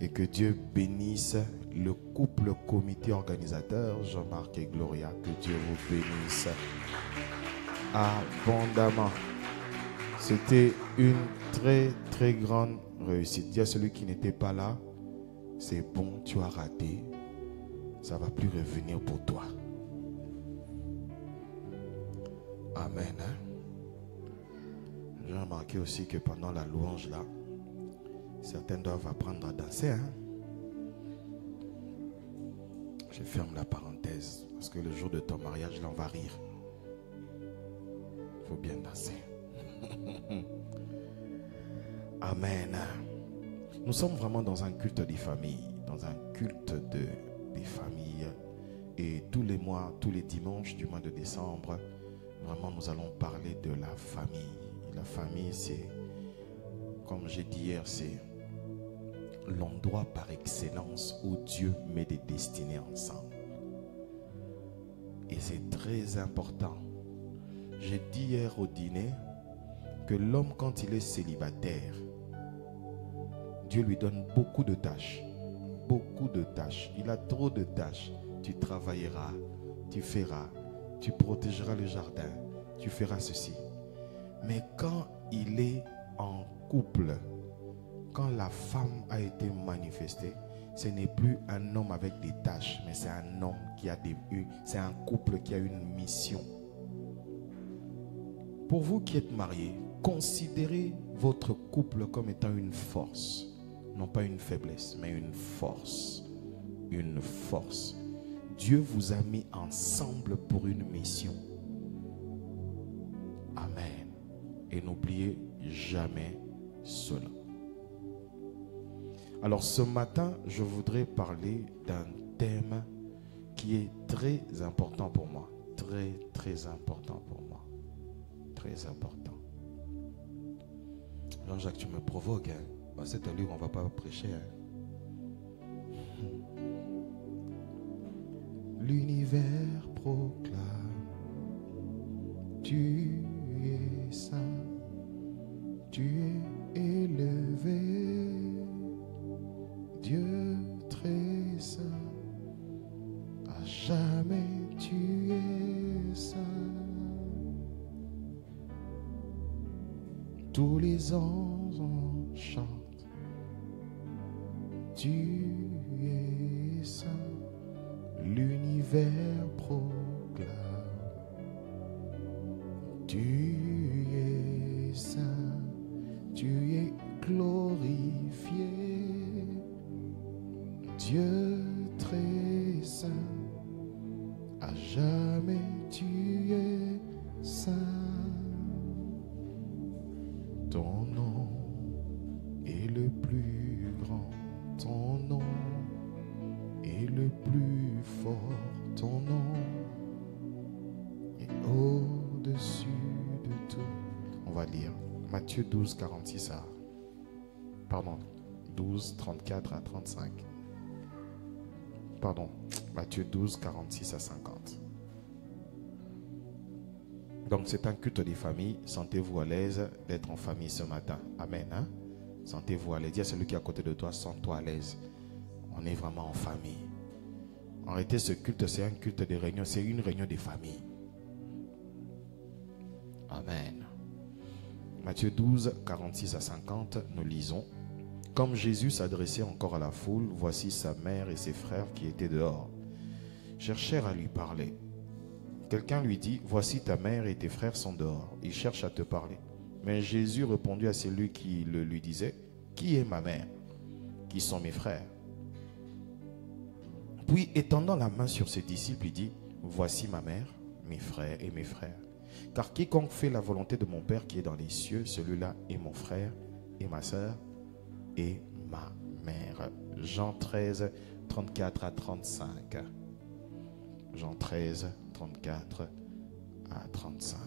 Et que Dieu bénisse le couple comité organisateur, Jean-Marc et Gloria. Que Dieu vous bénisse abondamment. C'était une très très grande réussite. Dis à celui qui n'était pas là, c'est bon, tu as raté. Ça ne va plus revenir pour toi. Amen. J'ai remarqué aussi que pendant la louange là, certains doivent apprendre à danser. Je ferme la parenthèse parce que le jour de ton mariage, là, on va rire. Il faut bien danser. Amen. Nous sommes vraiment dans un culte des familles, dans un culte des familles. Et tous les mois, tous les dimanches du mois de décembre, vraiment nous allons parler de la famille. La famille, c'est, comme j'ai dit hier, c'est l'endroit par excellence où Dieu met des destinées ensemble. Et c'est très important. J'ai dit hier au dîner que l'homme, quand il est célibataire, Dieu lui donne beaucoup de tâches. Beaucoup de tâches. Il a trop de tâches. Tu travailleras, tu feras, tu protégeras le jardin, tu feras ceci. Mais quand il est en couple, quand la femme a été manifestée, ce n'est plus un homme avec des tâches, mais c'est un homme qui a c'est un couple qui a une mission. Pour vous qui êtes mariés, considérez votre couple comme étant une force. Non pas une faiblesse, mais une force. Une force. Dieu vous a mis ensemble pour une mission. Amen. Et n'oubliez jamais cela. Alors ce matin, je voudrais parler d'un thème qui est très important pour moi. Très, très important pour moi. Très important. Jean-Jacques, tu me provoques. À cette allure, on ne va pas prêcher. L'univers proclame, tu es saint, tu es élevé, Dieu très saint, à jamais tu es saint. Tous les anges en chantent, tu es saint. L'univers proclame, tu es saint, tu es glorifié, Dieu très saint, à jamais tu es saint. Ton nom est le plus grand, ton nom est le plus fort, ton nom est au-dessus de tout. On va lire Matthieu 12, 46 à... Pardon, 12, 34 à 35. Pardon, Matthieu 12, 46 à 50. Donc c'est un culte des familles. Sentez-vous à l'aise d'être en famille ce matin. Amen. Sentez-vous à l'aise. Dis à celui qui est à côté de toi, sens-toi à l'aise. On est vraiment en famille. En réalité, ce culte, c'est un culte de réunion. C'est une réunion des familles. Amen. Matthieu 12, 46 à 50, nous lisons. Comme Jésus s'adressait encore à la foule, voici sa mère et ses frères qui étaient dehors. Cherchèrent à lui parler. Quelqu'un lui dit, voici ta mère et tes frères sont dehors. Ils cherchent à te parler. Mais Jésus répondit à celui qui le lui disait, qui est ma mère? Qui sont mes frères? Puis étendant la main sur ses disciples, il dit, voici ma mère, mes frères et mes frères. Car quiconque fait la volonté de mon Père qui est dans les cieux, celui-là est mon frère et ma sœur et ma mère. Jean 13, 34 à 35. Jean 13, 34 à 35.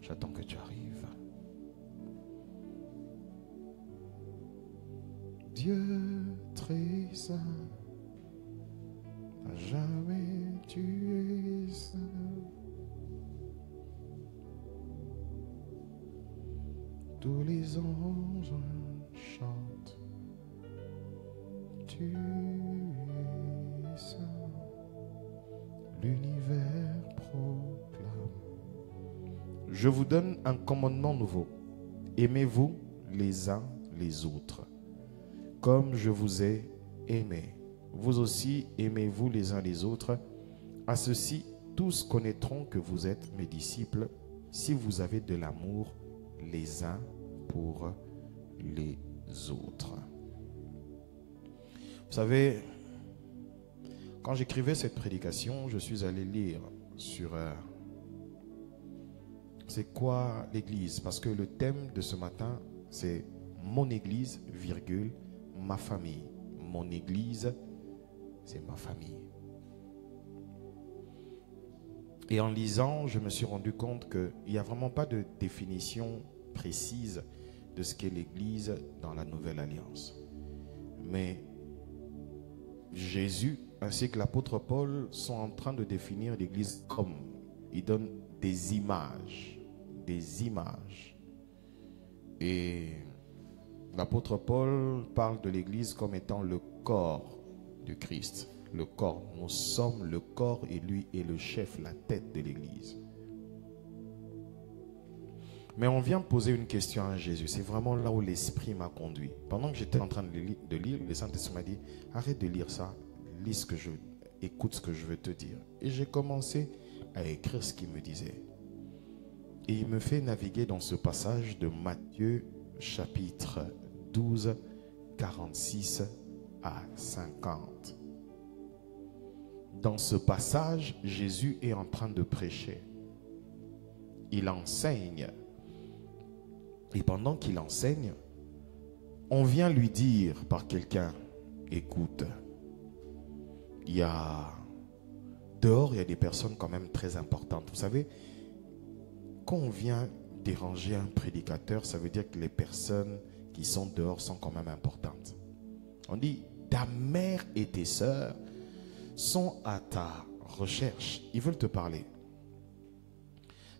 J'attends que tu arrives. Dieu très saint, jamais tu es saint. Tous les anges chantent, tu es saint, l'univers proclame. Je vous donne un commandement nouveau. Aimez-vous les uns les autres, comme je vous ai aimé. Vous aussi aimez-vous les uns les autres. À ceci, tous connaîtront que vous êtes mes disciples, si vous avez de l'amour les uns pour les autres. Vous savez, quand j'écrivais cette prédication, je suis allé lire sur c'est quoi l'église, parce que le thème de ce matin, c'est mon église, virgule, ma famille. Mon église, c'est ma famille. Et en lisant, je me suis rendu compte qu'il n'y a vraiment pas de définition précise de ce qu'est l'église dans la Nouvelle Alliance. Mais Jésus ainsi que l'apôtre Paul sont en train de définir l'église comme, ils donnent des images. Des images. Et l'apôtre Paul parle de l'église comme étant le corps du Christ. Le corps. Nous sommes le corps et lui est le chef, la tête de l'église. Mais on vient poser une question à Jésus. C'est vraiment là où l'Esprit m'a conduit. Pendant que j'étais en train de lire, le Saint-Esprit m'a dit, arrête de lire ça, lis écoute ce que je veux te dire. Et j'ai commencé à écrire ce qu'il me disait. Et il me fait naviguer dans ce passage de Matthieu chapitre 12, 46 à 50. Dans ce passage, Jésus est en train de prêcher. Il enseigne. Et pendant qu'il enseigne, on vient lui dire par quelqu'un, écoute, dehors, il y a des personnes quand même très importantes. Vous savez, quand on vient déranger un prédicateur, ça veut dire que les personnes qui sont dehors sont quand même importantes. On dit, ta mère et tes sœurs sont à ta recherche. Ils veulent te parler.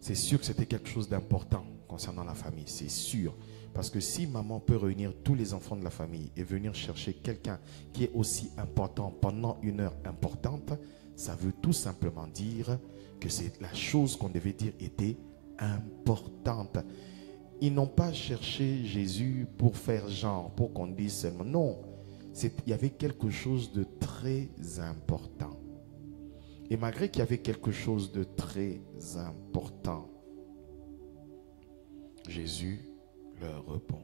C'est sûr que c'était quelque chose d'important concernant la famille. C'est sûr. Parce que si maman peut réunir tous les enfants de la famille et venir chercher quelqu'un qui est aussi important pendant une heure importante, ça veut tout simplement dire que c'est la chose qu'on devait dire était importante. Ils n'ont pas cherché Jésus pour faire genre, pour qu'on dise seulement. Non, il y avait quelque chose de très important. Et malgré qu'il y avait quelque chose de très important, Jésus leur répond.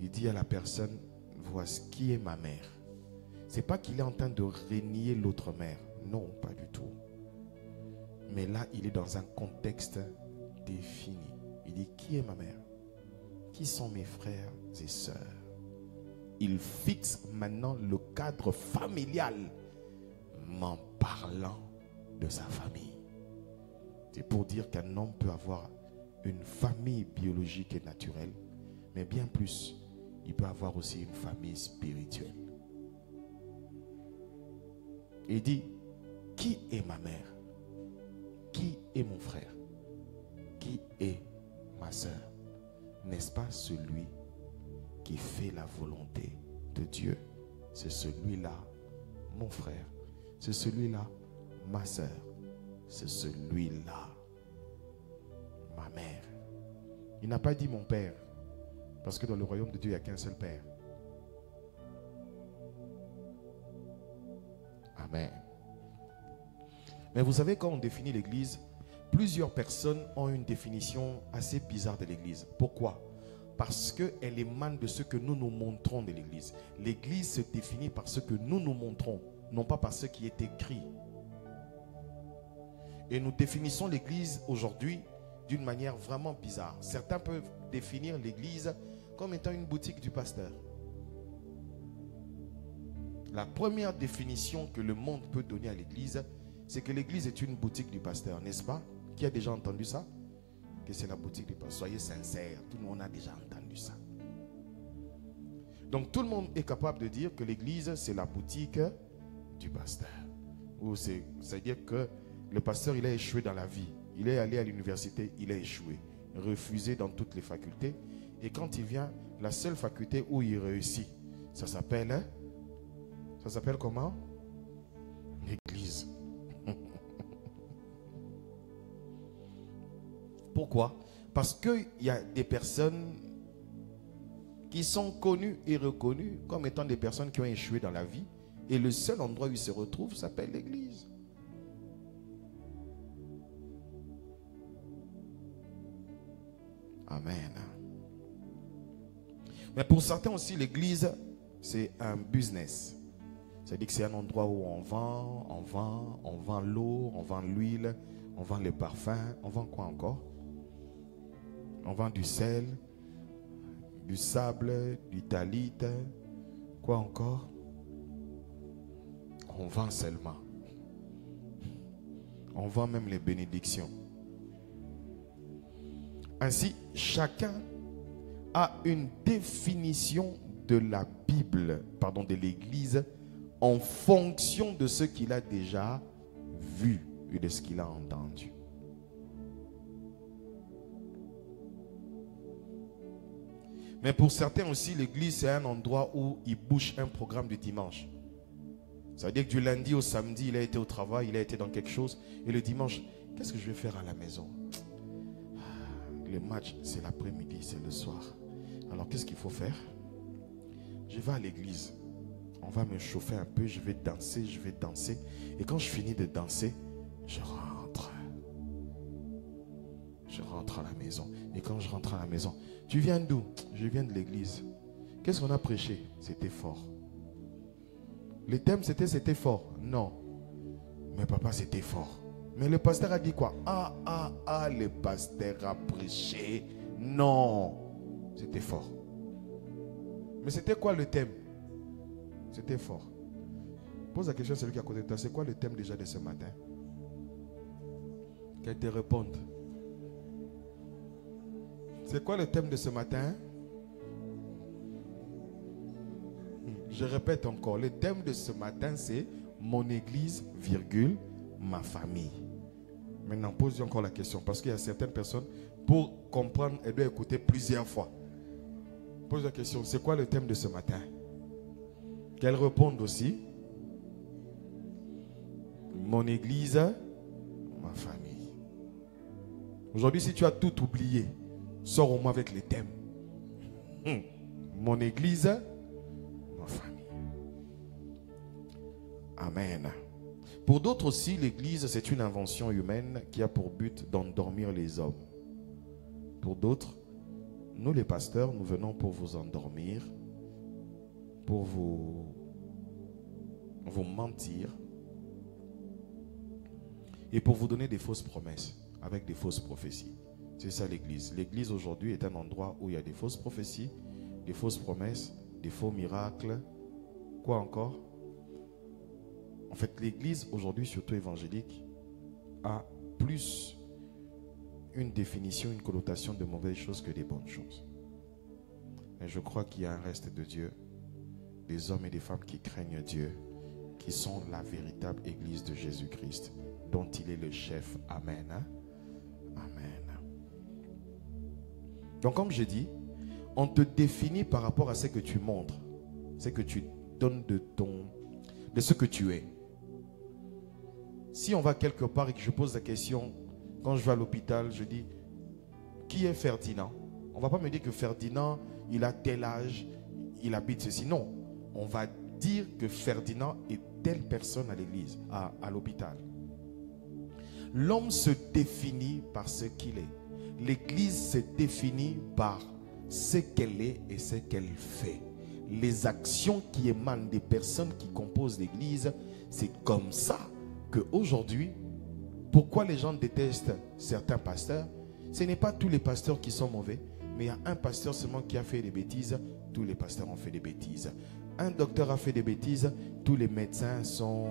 Il dit à la personne, voici qui est ma mère. C'est pas qu'il est en train de renier l'autre mère. Non, pas du tout. Mais là, il est dans un contexte défini. Il dit, qui est ma mère? Qui sont mes frères et sœurs? Il fixe maintenant le cadre familial, m'en parlant de sa famille. C'est pour dire qu'un homme peut avoir une famille biologique et naturelle, mais bien plus, il peut avoir aussi une famille spirituelle. Il dit, qui est ma mère? Qui est mon frère? Qui est ma sœur? N'est-ce pas celui qui fait la volonté de Dieu? C'est celui-là, mon frère. C'est celui-là, ma sœur. C'est celui-là, ma mère. Il n'a pas dit mon père, parce que dans le royaume de Dieu, il n'y a qu'un seul père. Amen. Mais vous savez, quand on définit l'église, plusieurs personnes ont une définition assez bizarre de l'église. Pourquoi? Parce qu'elle émane de ce que nous nous montrons de l'église. L'église se définit par ce que nous nous montrons, non pas par ce qui est écrit. Et nous définissons l'église aujourd'hui d'une manière vraiment bizarre. Certains peuvent définir l'église comme étant une boutique du pasteur. La première définition que le monde peut donner à l'église, c'est que l'église est une boutique du pasteur, n'est-ce pas? Qui a déjà entendu ça? Que c'est la boutique du pasteur. Soyez sincères, tout le monde a déjà entendu ça. Donc tout le monde est capable de dire que l'église, c'est la boutique du pasteur. Ou c'est-à-dire que le pasteur, il a échoué dans la vie. Il est allé à l'université, il a échoué. Refusé dans toutes les facultés. Et quand il vient, la seule faculté où il réussit, ça s'appelle comment? L'église. Pourquoi? Parce qu'il y a des personnes qui sont connues et reconnues comme étant des personnes qui ont échoué dans la vie. Et le seul endroit où ils se retrouvent s'appelle l'église. Amen. Mais pour certains aussi, l'église, c'est un business. C'est-à-dire que c'est un endroit où on vend l'eau, on vend l'huile, on vend les parfums, on vend quoi encore? On vend du sel, du sable, du talit, quoi encore? On vend seulement. On vend même les bénédictions. Ainsi, chacun a une définition de la Bible, de l'Église, en fonction de ce qu'il a déjà vu et de ce qu'il a entendu. Mais pour certains aussi, l'église, c'est un endroit où il bouge un programme du dimanche. Ça veut dire que du lundi au samedi, il a été au travail, il a été dans quelque chose. Et le dimanche, qu'est-ce que je vais faire à la maison? Le match, c'est l'après-midi, c'est le soir. Alors, qu'est-ce qu'il faut faire? Je vais à l'église. On va me chauffer un peu, je vais danser. Et quand je finis de danser, je rentre. Je rentre à la maison. Et quand je rentre à la maison, tu viens d'où? Je viens de l'église. Qu'est-ce qu'on a prêché? C'était fort. Le thème c'était fort. Non. Mais papa, c'était fort. Mais le pasteur a dit quoi? Le pasteur a prêché. Non. C'était fort. Mais c'était quoi le thème? C'était fort. Pose la question à celui qui est à côté de toi. C'est quoi le thème déjà de ce matin? Qu'elle te réponde. C'est quoi le thème de ce matin? Je répète encore. Le thème de ce matin, c'est mon église, ma famille. Maintenant, pose encore la question. Parce qu'il y a certaines personnes, pour comprendre, elles doivent écouter plusieurs fois. Pose la question. C'est quoi le thème de ce matin? Qu'elles répondent aussi. Mon église, ma famille. Aujourd'hui, si tu as tout oublié, sors au moins avec les thèmes. Mon église, ma famille. Amen. Pour d'autres aussi, l'église, c'est une invention humaine qui a pour but d'endormir les hommes. Pour d'autres, nous les pasteurs, nous venons pour vous endormir, pour vous mentir et pour vous donner des fausses promesses avec des fausses prophéties. C'est ça l'église. L'église aujourd'hui est un endroit où il y a des fausses prophéties, des fausses promesses, des faux miracles. Quoi encore? En fait, l'église aujourd'hui, surtout évangélique, a plus une définition, une connotation de mauvaises choses que des bonnes choses. Mais je crois qu'il y a un reste de Dieu, des hommes et des femmes qui craignent Dieu, qui sont la véritable église de Jésus-Christ, dont il est le chef. Amen. Amen. Donc comme je dis, on te définit par rapport à ce que tu montres, ce que tu donnes de ce que tu es. Si on va quelque part et que je pose la question, quand je vais à l'hôpital, je dis, qui est Ferdinand? On ne va pas me dire que Ferdinand, il a tel âge, il habite ceci. Non, on va dire que Ferdinand est telle personne à l'église, à l'hôpital. L'homme se définit par ce qu'il est. L'église se définit par ce qu'elle est et ce qu'elle fait. Les actions qui émanent des personnes qui composent l'église, c'est comme ça qu'aujourd'hui, pourquoi les gens détestent certains pasteurs? Ce n'est pas tous les pasteurs qui sont mauvais, mais il y a un pasteur seulement qui a fait des bêtises. Tous les pasteurs ont fait des bêtises. Un docteur a fait des bêtises. Tous les médecins sont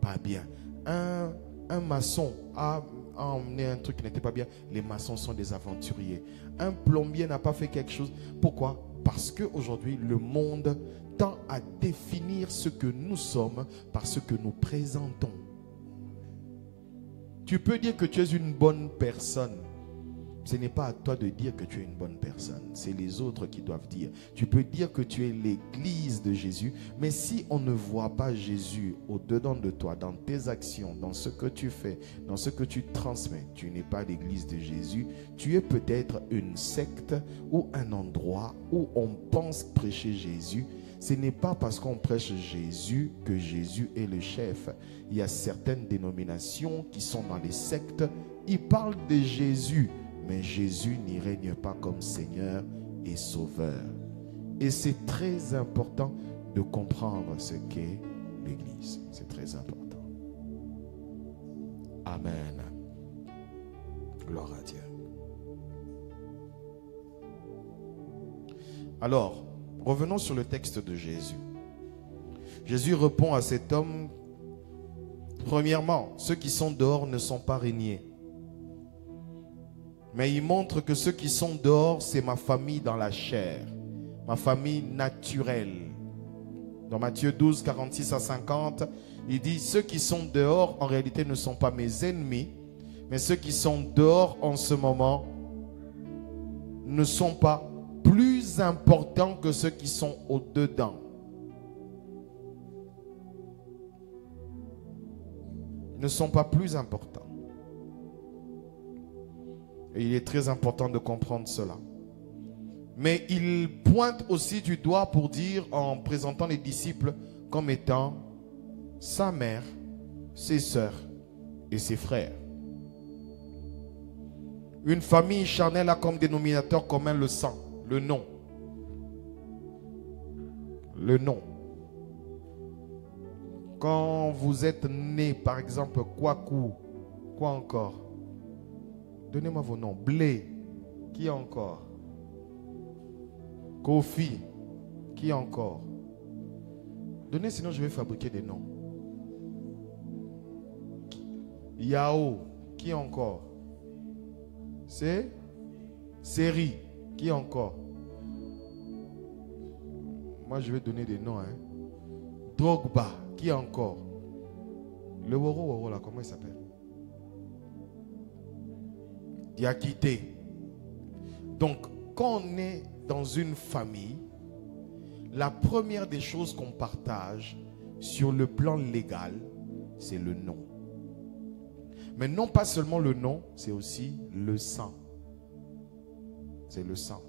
pas bien. Un maçon a emmené un truc qui n'était pas bien. Les maçons sont des aventuriers. Un plombier n'a pas fait quelque chose. Pourquoi? Parce qu'aujourd'hui, le monde tend à définir ce que nous sommes par ce que nous présentons. Tu peux dire que tu es une bonne personne, Ce n'est pas à toi de dire que tu es une bonne personne. C'est les autres qui doivent dire. Tu peux dire que tu es l'église de Jésus, mais si on ne voit pas Jésus au-dedans de toi, dans tes actions, dans ce que tu fais, dans ce que tu transmets, tu n'es pas l'église de Jésus. Tu es peut-être une secte ou un endroit où on pense prêcher Jésus. Ce n'est pas parce qu'on prêche Jésus que Jésus est le chef. Il y a certaines dénominations qui sont dans les sectes. Ils parlent de Jésus, mais Jésus n'y règne pas comme Seigneur et Sauveur. Et c'est très important de comprendre ce qu'est l'Église. C'est très important. Amen. Gloire à Dieu. Alors, revenons sur le texte de Jésus. Jésus répond à cet homme, premièrement, ceux qui sont dehors ne sont pas régnés. Mais il montre que ceux qui sont dehors, c'est ma famille dans la chair, ma famille naturelle. Dans Matthieu 12, 46 à 50, il dit, ceux qui sont dehors, en réalité, ne sont pas mes ennemis, mais ceux qui sont dehors en ce moment ne sont pas plus importants que ceux qui sont au-dedans. Ne sont pas plus importants. Et il est très important de comprendre cela. Mais il pointe aussi du doigt pour dire, en présentant les disciples comme étant sa mère, ses sœurs et ses frères. Une famille charnelle a comme dénominateur commun le sang, le nom. Le nom. Quand vous êtes né, par exemple, Kwaku, quoi encore? Donnez-moi vos noms. Blé, qui encore? Kofi, qui encore? Donnez, sinon je vais fabriquer des noms. Yao, qui encore? C'est Seri, qui encore? Moi je vais donner des noms. Drogba, qui encore? Le Woro là, comment il s'appelle? Diakité. Donc, quand on est dans une famille, la première des choses qu'on partage sur le plan légal, c'est le nom. Mais non pas seulement le nom, c'est aussi le sang. C'est le sang.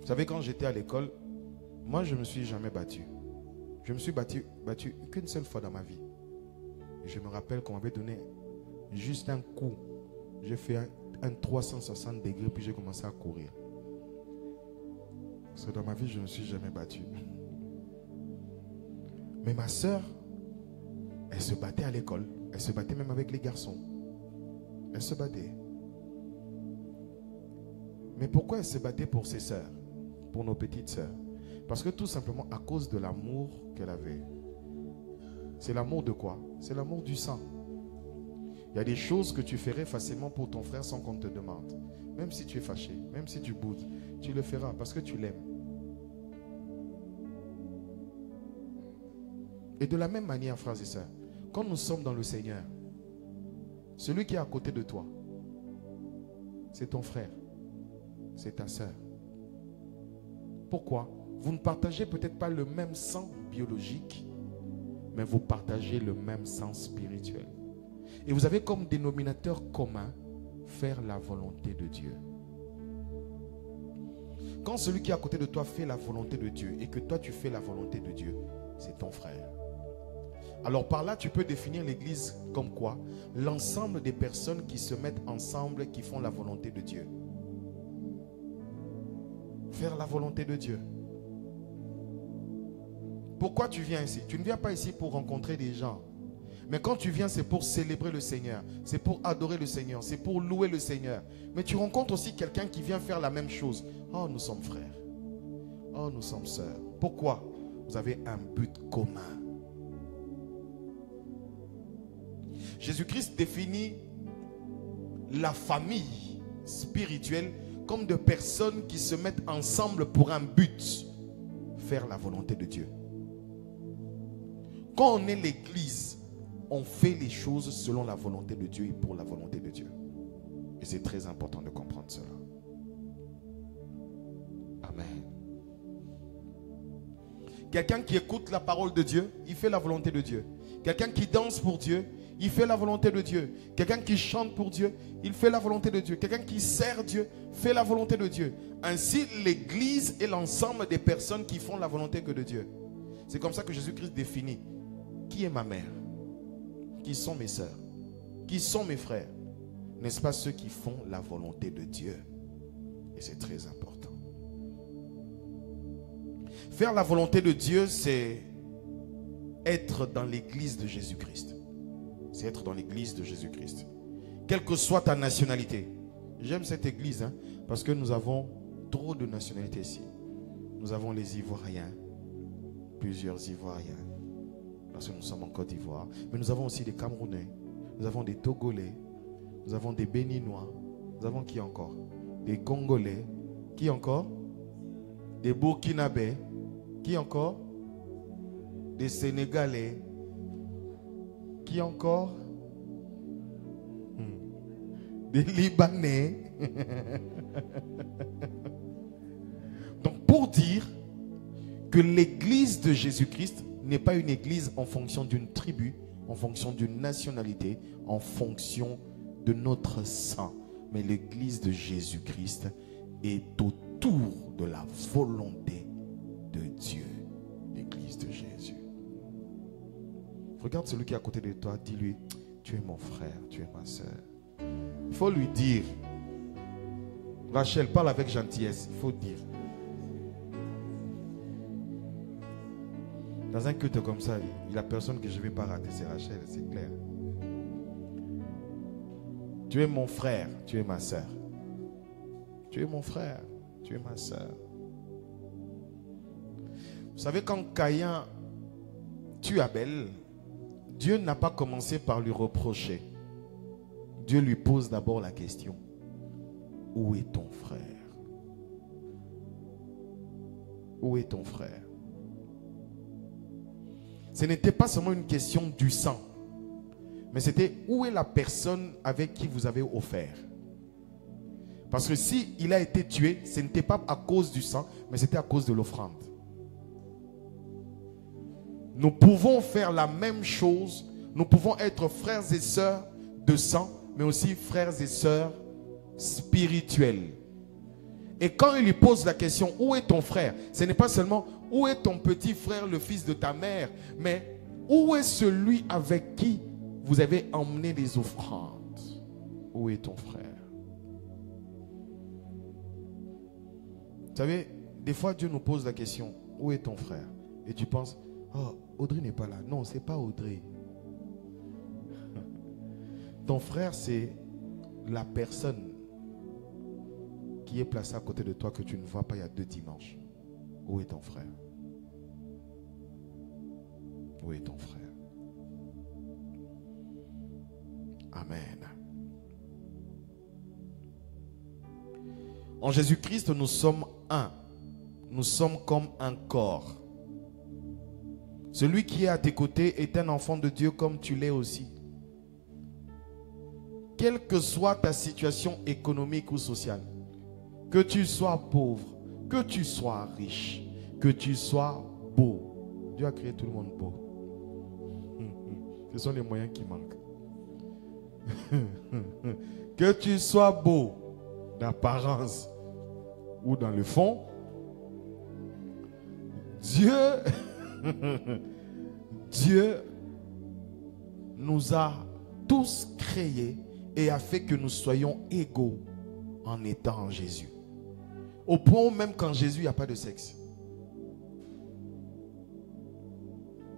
Vous savez, quand j'étais à l'école, moi je ne me suis jamais battu. Je me suis battu qu'une seule fois dans ma vie. Et je me rappelle qu'on m'avait donné juste un coup. J'ai fait un 360 degrés, puis j'ai commencé à courir. Parce que dans ma vie, je ne me suis jamais battu. Mais ma soeur, elle se battait à l'école. Elle se battait même avec les garçons. Elle se battait. Mais pourquoi elle se battait pour ses sœurs? Pour nos petites sœurs? Parce que tout simplement à cause de l'amour qu'elle avait. C'est l'amour de quoi? C'est l'amour du sang. Il y a des choses que tu ferais facilement pour ton frère sans qu'on te demande. Même si tu es fâché, même si tu boudes, tu le feras parce que tu l'aimes. Et de la même manière, frères et sœurs, quand nous sommes dans le Seigneur, celui qui est à côté de toi, c'est ton frère, c'est ta sœur. Pourquoi? Vous ne partagez peut-être pas le même sang biologique, mais vous partagez le même sang spirituel. Et vous avez comme dénominateur commun faire la volonté de Dieu. Quand celui qui est à côté de toi fait la volonté de Dieu et que toi tu fais la volonté de Dieu, c'est ton frère. Alors par là tu peux définir l'église comme quoi? L'ensemble des personnes qui se mettent ensemble, qui font la volonté de Dieu. Faire la volonté de Dieu. Pourquoi tu viens ici? Tu ne viens pas ici pour rencontrer des gens. Mais quand tu viens, c'est pour célébrer le Seigneur. C'est pour adorer le Seigneur. C'est pour louer le Seigneur. Mais tu rencontres aussi quelqu'un qui vient faire la même chose. Oh, nous sommes frères. Oh, nous sommes sœurs. Pourquoi? Vous avez un but commun. Jésus-Christ définit la famille spirituelle comme de personnes qui se mettent ensemble pour un but. Faire la volonté de Dieu. Quand on est l'église, on fait les choses selon la volonté de Dieu et pour la volonté de Dieu. c'est très important de comprendre cela. Amen. Quelqu'un qui écoute la parole de Dieu, il fait la volonté de Dieu. Quelqu'un qui danse pour Dieu, il fait la volonté de Dieu. Quelqu'un qui chante pour Dieu, il fait la volonté de Dieu. Quelqu'un qui sert Dieu, fait la volonté de Dieu. Ainsi, l'Église est l'ensemble des personnes qui font la volonté que de Dieu. C'est comme ça que Jésus-Christ définit qui est ma mère, qui sont mes sœurs, qui sont mes frères. N'est-ce pas ceux qui font la volonté de Dieu? Et c'est très important. Faire la volonté de Dieu, c'est être dans l'église de Jésus-Christ. C'est être dans l'église de Jésus-Christ. Quelle que soit ta nationalité. J'aime cette église parce que nous avons trop de nationalités ici. Nous avons les Ivoiriens, plusieurs Ivoiriens, parce que nous sommes en Côte d'Ivoire. Mais nous avons aussi des Camerounais, nous avons des Togolais, nous avons des Béninois, nous avons qui encore? Des Congolais, qui encore? Des Burkinabés, qui encore? Des Sénégalais, qui encore? Des Libanais. Donc pour dire que l'église de Jésus-Christ n'est pas une église en fonction d'une tribu, en fonction d'une nationalité, en fonction de notre sang, mais l'église de Jésus-Christ est autour de la volonté de Dieu. L'église de Jésus. Regarde celui qui est à côté de toi, dis-lui, tu es mon frère, tu es ma soeur. Il faut lui dire, Rachel, parle avec gentillesse, il faut dire. Dans un culte comme ça, il n'y a personne que je ne vais pas rater, c'est Rachel, c'est clair. Tu es mon frère, tu es ma soeur. Tu es mon frère, tu es ma soeur. Vous savez, quand Caïn tue Abel, Dieu n'a pas commencé par lui reprocher. Dieu lui pose d'abord la question: où est ton frère? Où est ton frère? Ce n'était pas seulement une question du sang, mais c'était où est la personne avec qui vous avez offert? Parce que si il a été tué, ce n'était pas à cause du sang, mais c'était à cause de l'offrande. Nous pouvons faire la même chose. Nous pouvons être frères et sœurs de sang, mais aussi frères et sœurs spirituels. Et quand il lui pose la question, où est ton frère? Ce n'est pas seulement où est ton petit frère, le fils de ta mère, mais où est celui avec qui vous avez emmené les offrandes? Où est ton frère? Vous savez, des fois Dieu nous pose la question, où est ton frère? Et tu penses, oh, Audrey n'est pas là. Non, ce n'est pas Audrey. Ton frère, c'est la personne qui est placée à côté de toi que tu ne vois pas il y a 2 dimanches. Où est ton frère? Où est ton frère? Amen. En Jésus-Christ, nous sommes un. Nous sommes comme un corps. Celui qui est à tes côtés est un enfant de Dieu comme tu l'es aussi. Quelle que soit ta situation économique ou sociale, que tu sois pauvre, que tu sois riche, que tu sois beau. Dieu a créé tout le monde beau. Ce sont les moyens qui manquent. Que tu sois beau d'apparence ou dans le fond, Dieu nous a tous créés et a fait que nous soyons égaux en étant en Jésus. Au point où même qu'en Jésus, il n'y a pas de sexe.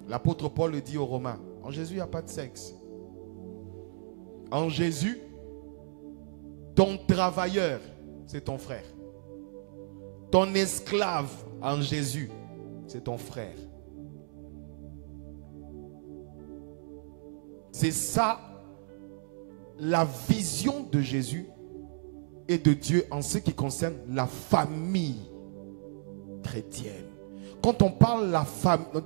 L'apôtre Paul le dit aux Romains, en Jésus, il n'y a pas de sexe. En Jésus, ton travailleur, c'est ton frère. Ton esclave en Jésus, c'est ton frère. C'est ça la vision de Jésus et de Dieu en ce qui concerne la famille chrétienne. Quand on parle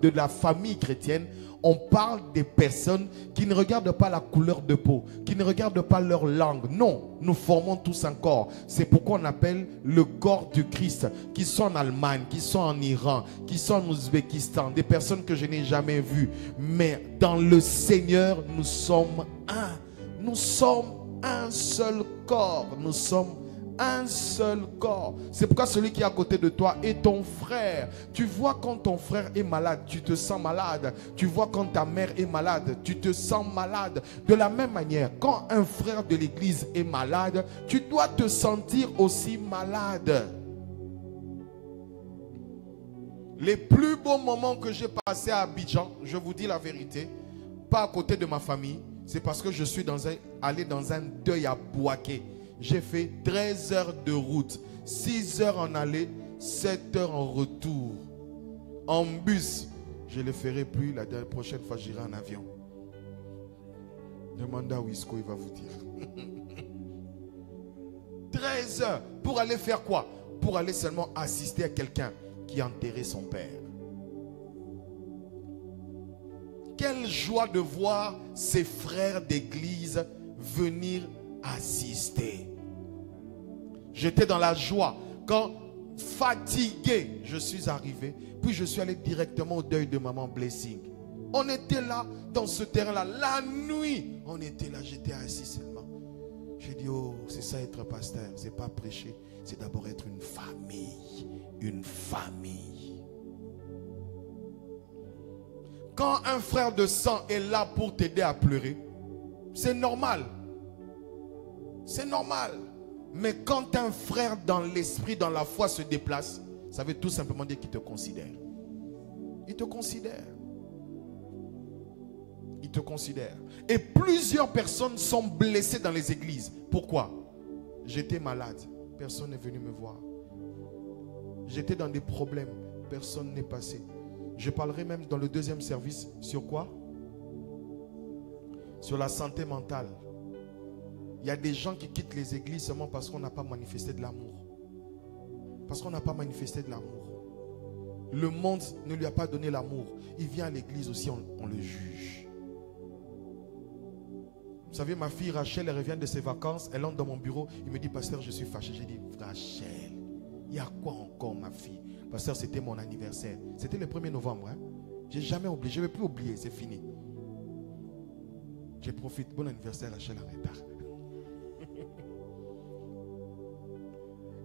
de la famille chrétienne, On parle des personnes qui ne regardent pas la couleur de peau, qui ne regardent pas leur langue. Non, nous formons tous un corps. C'est pourquoi on appelle le corps du Christ, qui sont en Allemagne, qui sont en Iran, qui sont en Ouzbékistan, des personnes que je n'ai jamais vues. Mais dans le Seigneur, nous sommes un. Nous sommes un seul corps. Nous sommes un seul corps. C'est pourquoi celui qui est à côté de toi est ton frère. Tu vois quand ton frère est malade, tu te sens malade. Tu vois quand ta mère est malade, tu te sens malade. De la même manière, quand un frère de l'église est malade, tu dois te sentir aussi malade. Les plus beaux moments que j'ai passés à Abidjan, je vous dis la vérité, pas à côté de ma famille, c'est parce que je suis allé dans un deuil à Bouaké. J'ai fait 13 heures de route, 6 heures en aller, 7 heures en retour. En bus, je ne le ferai plus. La prochaine fois, j'irai en avion. Demandez à Wisco, il va vous dire. 13 heures. Pour aller faire quoi? Pour aller seulement assister à quelqu'un qui a enterré son père. Quelle joie de voir ses frères d'église venir assister. J'étais dans la joie quand, fatigué, je suis arrivé. Puis je suis allé directement au deuil de maman Blessing. On était là, dans ce terrain-là, la nuit. On était là, j'étais assis seulement. J'ai dit, oh, c'est ça être pasteur. C'est pas prêcher, c'est d'abord être une famille. Une famille. Quand un frère de sang est là pour t'aider à pleurer, c'est normal. C'est normal. Mais quand un frère dans l'esprit, dans la foi se déplace, ça veut tout simplement dire qu'il te considère. Il te considère. Il te considère. Et plusieurs personnes sont blessées dans les églises. Pourquoi? J'étais malade. Personne n'est venu me voir. J'étais dans des problèmes. Personne n'est passé. Je parlerai même dans le deuxième service sur quoi? Sur la santé mentale. Il y a des gens qui quittent les églises seulement parce qu'on n'a pas manifesté de l'amour. Parce qu'on n'a pas manifesté de l'amour. Le monde ne lui a pas donné l'amour. Il vient à l'église aussi, on le juge. Vous savez, ma fille Rachel, elle revient de ses vacances. Elle entre dans mon bureau. Il me dit, pasteur, je suis fâché. J'ai dit, Rachel, il y a quoi encore, ma fille? Pasteur, c'était mon anniversaire. C'était le 1er novembre. Hein? Je n'ai jamais oublié. Je ne vais plus oublier. C'est fini. Je profite. Bon anniversaire, Rachel, en retard.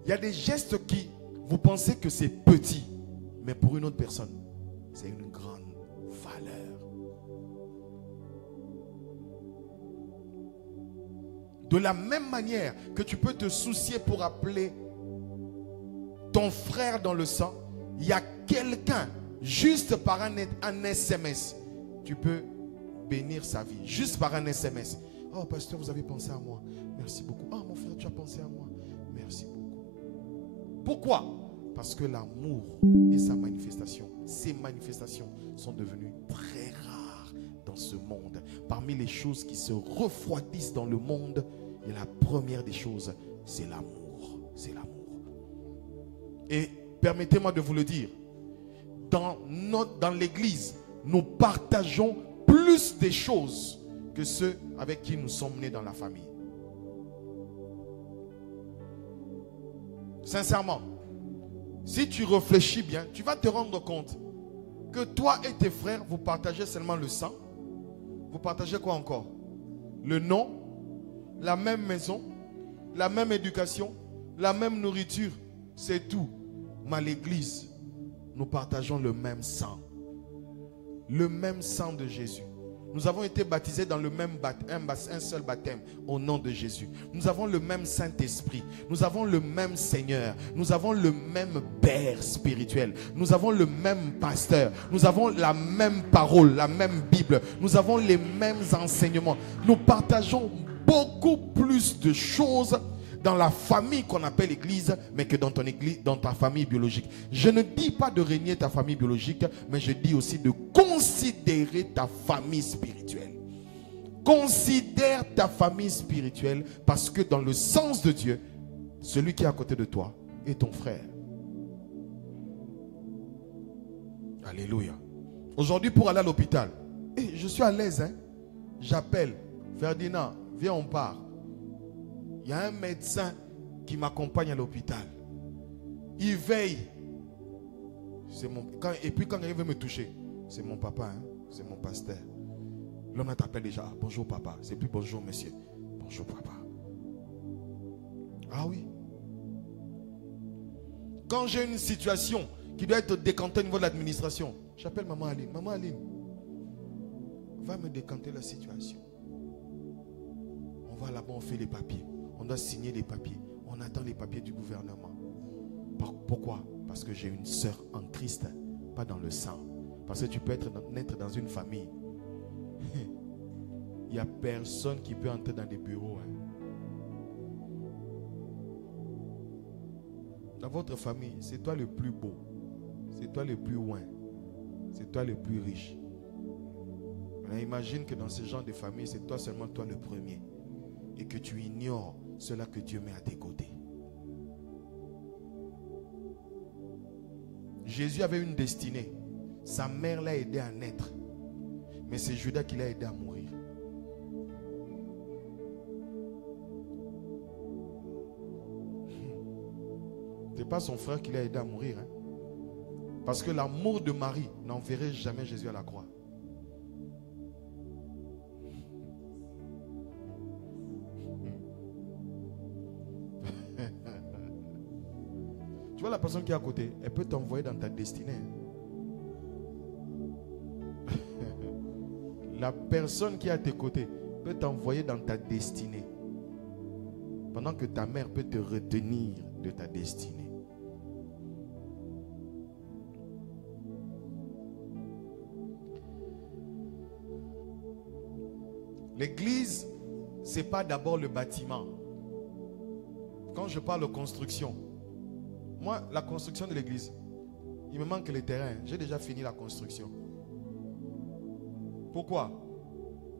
Il y a des gestes qui, vous pensez que c'est petit, mais pour une autre personne, c'est une grande valeur. De la même manière que tu peux te soucier pour appeler ton frère dans le sang, il y a quelqu'un, juste par un SMS, tu peux bénir sa vie, juste par un SMS. Oh, pasteur, vous avez pensé à moi. Merci beaucoup. Oh, mon frère, tu as pensé à moi. Merci beaucoup. Pourquoi? Parce que l'amour et sa manifestation, ces manifestations sont devenues très rares dans ce monde. Parmi les choses qui se refroidissent dans le monde, et la première des choses, c'est l'amour. C'est l'amour. Et permettez-moi de vous le dire, dans l'église, nous partageons plus des choses que ceux avec qui nous sommes nés dans la famille. Sincèrement, si tu réfléchis bien, tu vas te rendre compte que toi et tes frères, vous partagez seulement le sang. Vous partagez quoi encore? Le nom, la même maison, la même éducation, la même nourriture, c'est tout. Mais à l'église, nous partageons le même sang. Le même sang de Jésus. Nous avons été baptisés dans le même un seul baptême au nom de Jésus. Nous avons le même Saint-Esprit. Nous avons le même Seigneur. Nous avons le même Père spirituel. Nous avons le même pasteur. Nous avons la même parole, la même Bible. Nous avons les mêmes enseignements. Nous partageons beaucoup plus de choses dans la famille qu'on appelle église, mais que dans ton église, dans ta famille biologique. Je ne dis pas de régner ta famille biologique, mais je dis aussi de considérer ta famille spirituelle. Considère ta famille spirituelle, parce que dans le sens de Dieu, celui qui est à côté de toi est ton frère. Alléluia. Aujourd'hui, pour aller à l'hôpital, Et je suis à l'aise. Hein? J'appelle. Ferdinand, viens, on part. Il y a un médecin qui m'accompagne à l'hôpital. Il veille. Et puis quand il veut me toucher, c'est mon papa, hein? C'est mon pasteur. L'homme t'appelle déjà. Ah, bonjour papa. C'est plus bonjour monsieur. Bonjour papa. Ah oui. Quand j'ai une situation qui doit être décantée au niveau de l'administration, j'appelle maman Aline. Maman Aline, va me décanter la situation. On va là-bas, on fait les papiers. On doit signer les papiers. On attend les papiers du gouvernement. Pourquoi? Parce que j'ai une sœur en Christ, pas dans le sang. Parce que tu peux naître dans une famille. Il n'y a personne qui peut entrer dans des bureaux. Hein. Dans votre famille, c'est toi le plus beau. C'est toi le plus loin. C'est toi le plus riche. Alors imagine que dans ce genre de famille, c'est toi seulement toi le premier. Et que tu ignores cela que Dieu met à tes côtés. Jésus avait une destinée. Sa mère l'a aidé à naître. Mais c'est Judas qui l'a aidé à mourir. Ce n'est pas son frère qui l'a aidé à mourir. Hein? Parce que l'amour de Marie n'enverrait jamais Jésus à la croix. Tu vois la personne qui est à côté, elle peut t'envoyer dans ta destinée. La personne qui est à tes côtés peut t'envoyer dans ta destinée. Pendant que ta mère peut te retenir de ta destinée. L'église, ce n'est pas d'abord le bâtiment. Quand je parle de construction, moi, la construction de l'église, il me manque les terrains. J'ai déjà fini la construction. Pourquoi?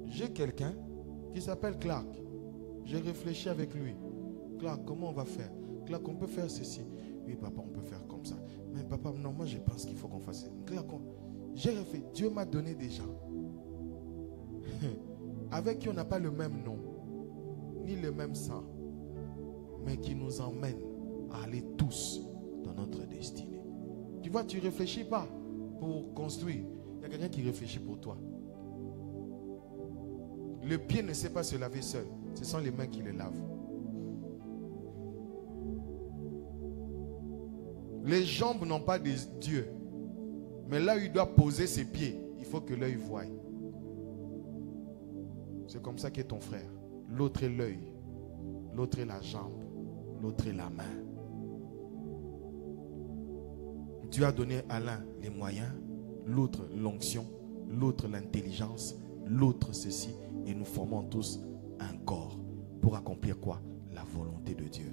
J'ai quelqu'un qui s'appelle Clark. J'ai réfléchi avec lui. Clark, comment on va faire? Clark, on peut faire ceci. Oui, papa, on peut faire comme ça. Mais papa, non, moi je pense qu'il faut qu'on fasse ça. Clark, j'ai réfléchi. Dieu m'a donné des gens avec qui on n'a pas le même nom, ni le même sang, mais qui nous emmènent à aller tous dans notre destinée. Tu vois, tu ne réfléchis pas pour construire. Il y a quelqu'un qui réfléchit pour toi. Le pied ne sait pas se laver seul. Ce sont les mains qui le lavent. Les jambes n'ont pas des dieux. Mais là où il doit poser ses pieds, il faut que l'œil voie. C'est comme ça qu'est ton frère. L'autre est l'œil. L'autre est la jambe. L'autre est la main. Dieu a donné à l'un les moyens, l'autre l'onction, l'autre l'intelligence, l'autre ceci. Et nous formons tous un corps pour accomplir quoi? La volonté de Dieu.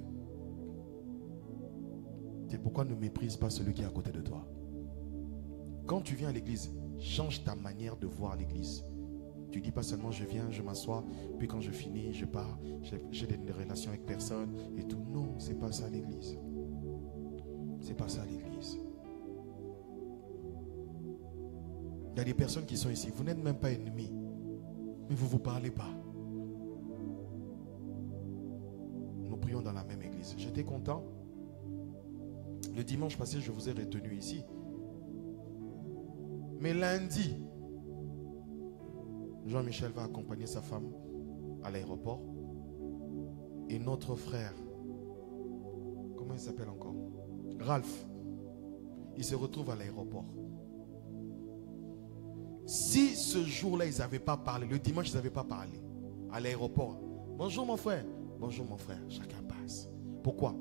C'est pourquoi ne méprise pas celui qui est à côté de toi. Quand tu viens à l'église, change ta manière de voir l'église. Tu dis pas seulement je viens, je m'assois, puis quand je finis, je pars, j'ai des relations avec personne et tout. Non, c'est pas ça l'église. C'est pas ça l'église. Il y a des personnes qui sont ici, vous n'êtes même pas ennemis, mais vous ne vous parlez pas. Nous prions dans la même église. J'étais content. Le dimanche passé, je vous ai retenu ici. Mais lundi, Jean-Michel va accompagner sa femme à l'aéroport. Et notre frère, comment il s'appelle encore? Ralph. Il se retrouve à l'aéroport. Si ce jour-là, ils n'avaient pas parlé, le dimanche, ils n'avaient pas parlé à l'aéroport. Bonjour mon frère. Bonjour mon frère. Chacun passe. Pourquoi?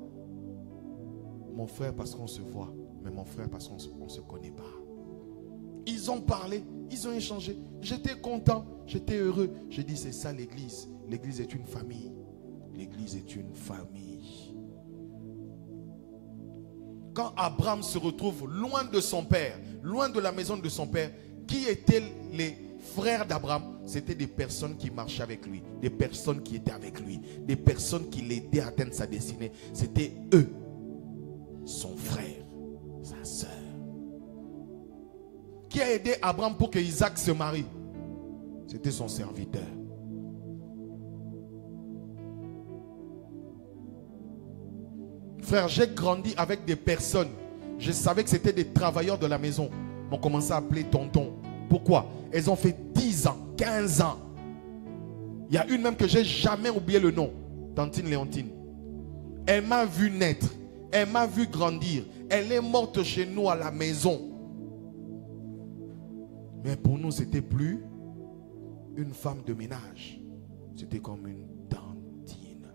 Mon frère parce qu'on se voit, mais mon frère parce qu'on ne se connaît pas. Ils ont parlé, ils ont échangé. J'étais content, j'étais heureux. J'ai dit c'est ça l'église. L'église est une famille. L'église est une famille. Quand Abraham se retrouve loin de son père, loin de la maison de son père, qui étaient les frères d'Abraham? C'était des personnes qui marchaient avec lui, des personnes qui étaient avec lui, des personnes qui l'aidaient à atteindre sa destinée. C'était eux, son frère, sa sœur. Qui a aidé Abraham pour que Isaac se marie? C'était son serviteur. Frère, j'ai grandi avec des personnes. Je savais que c'était des travailleurs de la maison. On commençait à appeler tonton. Pourquoi? Elles ont fait 10 ans, 15 ans. Il y a une même que j'ai jamais oublié le nom. Tantine Léontine. Elle m'a vu naître. Elle m'a vu grandir. Elle est morte chez nous à la maison. Mais pour nous, c'était plus une femme de ménage. C'était comme une tantine.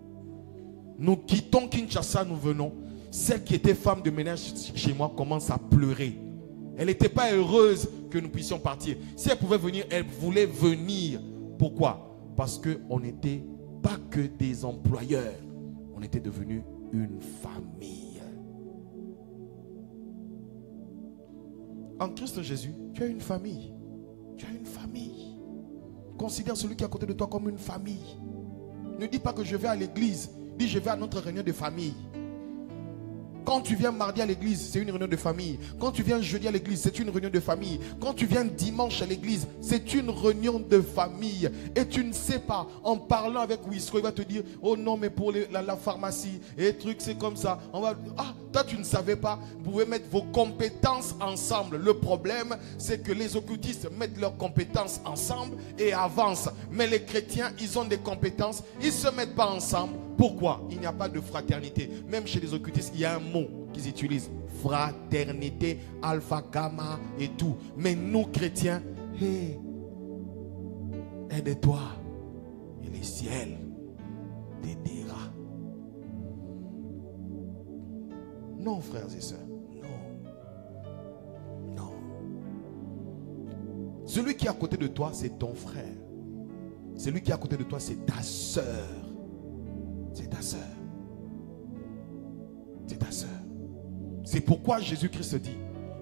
Nous quittons Kinshasa, nous venons. Celle qui était femme de ménage chez moi commence à pleurer. Elle n'était pas heureuse que nous puissions partir. Si elle pouvait venir, elle voulait venir. Pourquoi? Parce qu'on n'était pas que des employeurs. On était devenus une famille. En Christ Jésus, tu as une famille. Tu as une famille. Considère celui qui est à côté de toi comme une famille. Ne dis pas que je vais à l'église. Dis je vais à notre réunion de famille. Quand tu viens mardi à l'église, c'est une réunion de famille. Quand tu viens jeudi à l'église, c'est une réunion de famille. Quand tu viens dimanche à l'église, c'est une réunion de famille. Et tu ne sais pas, en parlant avec Wisco, il va te dire, oh non, mais pour la pharmacie, et trucs, c'est comme ça. Ah, toi tu ne savais pas. Vous pouvez mettre vos compétences ensemble. Le problème, c'est que les occultistes mettent leurs compétences ensemble et avancent. Mais les chrétiens, ils ont des compétences, ils ne se mettent pas ensemble. Pourquoi? Il n'y a pas de fraternité. Même chez les occultistes, il y a un mot qu'ils utilisent. Fraternité, alpha, gamma et tout. Mais nous, chrétiens, hey, aide-toi et le ciel t'aidera. Non, frères et sœurs. Non. Non. Celui qui est à côté de toi, c'est ton frère. Celui qui est à côté de toi, c'est ta sœur. C'est ta sœur. C'est ta sœur. C'est pourquoi Jésus-Christ dit,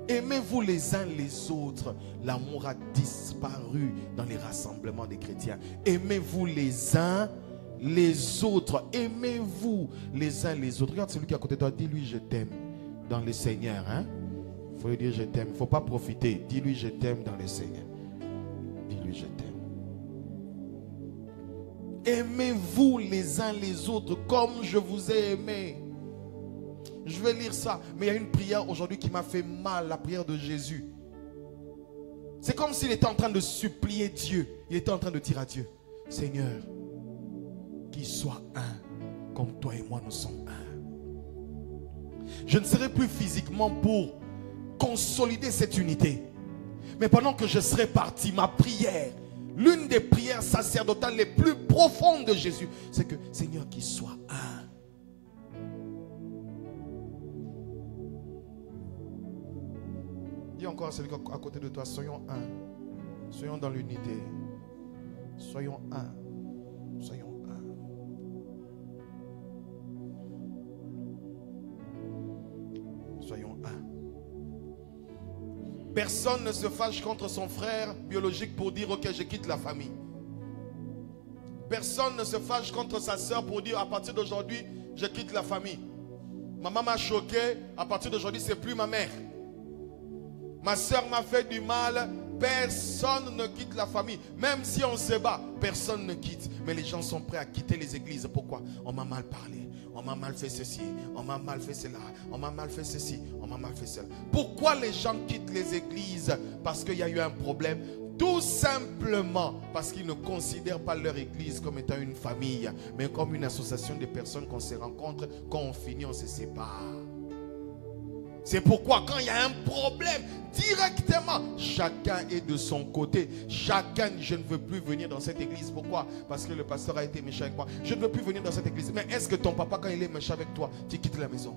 aimez-vous les uns les autres. L'amour a disparu dans les rassemblements des chrétiens. Aimez-vous les uns les autres. Aimez-vous les uns les autres. Regarde celui qui est à côté de toi, dis-lui je t'aime dans le Seigneur. Il faut lui dire je t'aime. Il ne faut pas profiter. Dis-lui je t'aime dans le Seigneur. Dis-lui je t'aime. Aimez-vous les uns les autres comme je vous ai aimé. Je vais lire ça. Mais il y a une prière aujourd'hui qui m'a fait mal. La prière de Jésus. C'est comme s'il était en train de supplier Dieu. Il était en train de dire à Dieu, Seigneur, qu'il soit un comme toi et moi nous sommes un. Je ne serai plus physiquement pour consolider cette unité. Mais pendant que je serai parti, ma prière, l'une des prières sacerdotales les plus profondes de Jésus, c'est que Seigneur, qu'il soit un. Dis encore à celui à côté de toi, soyons un. Soyons dans l'unité. Soyons un. Soyons un. Soyons un. Personne ne se fâche contre son frère biologique pour dire ok, je quitte la famille. Personne ne se fâche contre sa soeur pour dire à partir d'aujourd'hui, je quitte la famille. Maman m'a choqué, à partir d'aujourd'hui, c'est plus ma mère. Ma soeur m'a fait du mal. Personne ne quitte la famille. Même si on se bat, personne ne quitte. Mais les gens sont prêts à quitter les églises. Pourquoi? On m'a mal parlé. On m'a mal fait ceci. On m'a mal fait cela. On m'a mal fait ceci. On m'a mal fait cela. Pourquoi les gens quittent les églises? Parce qu'il y a eu un problème. Tout simplement parce qu'ils ne considèrent pas leur église comme étant une famille, mais comme une association de personnes qu'on se rencontre. Quand on finit, on se sépare. C'est pourquoi quand il y a un problème, directement, chacun est de son côté. Chacun, je ne veux plus venir dans cette église. Pourquoi? Parce que le pasteur a été méchant avec moi. Je ne veux plus venir dans cette église. Mais est-ce que ton papa, quand il est méchant avec toi, tu quittes la maison?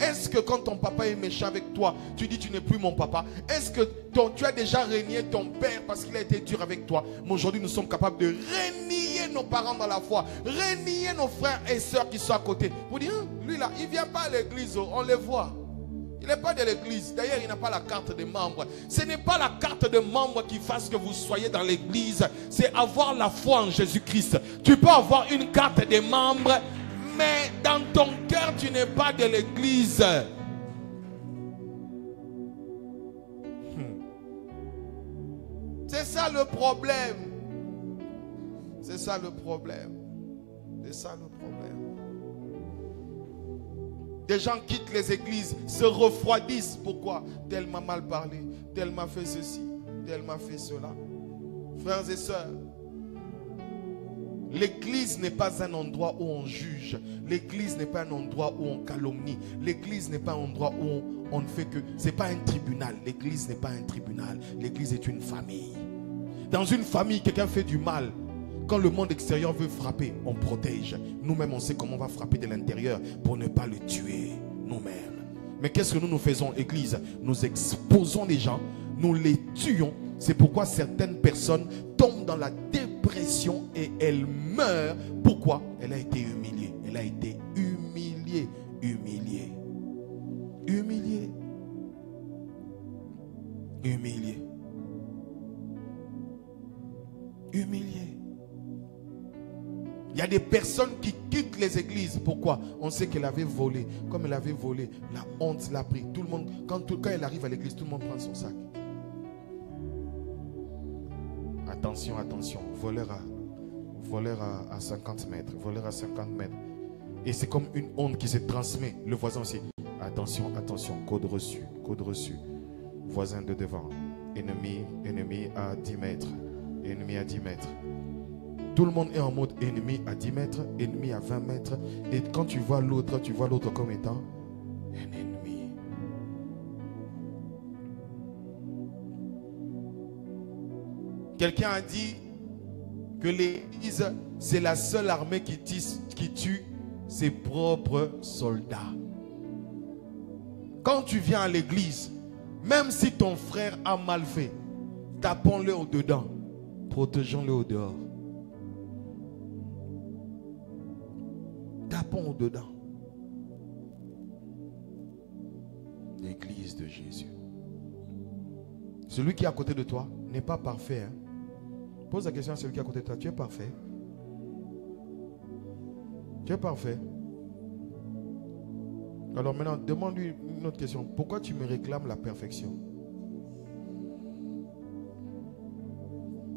Est-ce que quand ton papa est méchant avec toi, tu dis tu n'es plus mon papa? Est-ce que tu as déjà régné ton père parce qu'il a été dur avec toi? Mais aujourd'hui, nous sommes capables de renier nos parents dans la foi, renier nos frères et sœurs qui sont à côté. Vous dites, lui là, il ne vient pas à l'église, on les voit. Il n'est pas de l'église. D'ailleurs, il n'a pas la carte de membre. Ce n'est pas la carte de membre qui fasse que vous soyez dans l'église. C'est avoir la foi en Jésus-Christ. Tu peux avoir une carte de membre, mais dans ton cœur, tu n'es pas de l'église. C'est ça le problème. C'est ça le problème. C'est ça le problème. Des gens quittent les églises, se refroidissent. Pourquoi? Tel m'a mal parlé, tel m'a fait ceci, tel m'a fait cela. Frères et sœurs, l'église n'est pas un endroit où on juge. L'église n'est pas un endroit où on calomnie. L'église n'est pas un endroit où on ne fait que... C'est pas un tribunal. L'église n'est pas un tribunal. L'église est une famille. Dans une famille, quelqu'un fait du mal. Quand le monde extérieur veut frapper, on protège. Nous-mêmes, on sait comment on va frapper de l'intérieur pour ne pas le tuer nous-mêmes. Mais qu'est-ce que nous faisons, église? Nous exposons les gens, nous les tuons. C'est pourquoi certaines personnes tombent dans la dépression et elles meurent. Pourquoi? Elle a été humiliée. Elle a été humiliée. Humiliée. Humiliée. Humiliée. Humiliée. Il y a des personnes qui quittent les églises. Pourquoi? On sait qu'elle avait volé. Comme elle avait volé, la honte l'a pris. Tout le monde, quand elle arrive à l'église, tout le monde prend son sac. Attention, attention. Voleur à 50 mètres. Voleur à 50 mètres. Et c'est comme une honte qui se transmet. Le voisin aussi. Attention, attention. Code reçu. Code reçu. Voisin de devant. Ennemi à 10 mètres. Ennemi à 10 mètres. Tout le monde est en mode ennemi à 10 mètres, ennemi à 20 mètres. Et quand tu vois l'autre comme étant un ennemi. Quelqu'un a dit que l'église, c'est la seule armée qui tue ses propres soldats. Quand tu viens à l'église, même si ton frère a mal fait, tapons-le au-dedans, protégeons-le au-dehors. Tapons au-dedans. L'église de Jésus. Celui qui est à côté de toi n'est pas parfait. Hein? Pose la question à celui qui est à côté de toi. Tu es parfait? Tu es parfait? Alors maintenant, demande-lui une autre question. Pourquoi tu me réclames la perfection?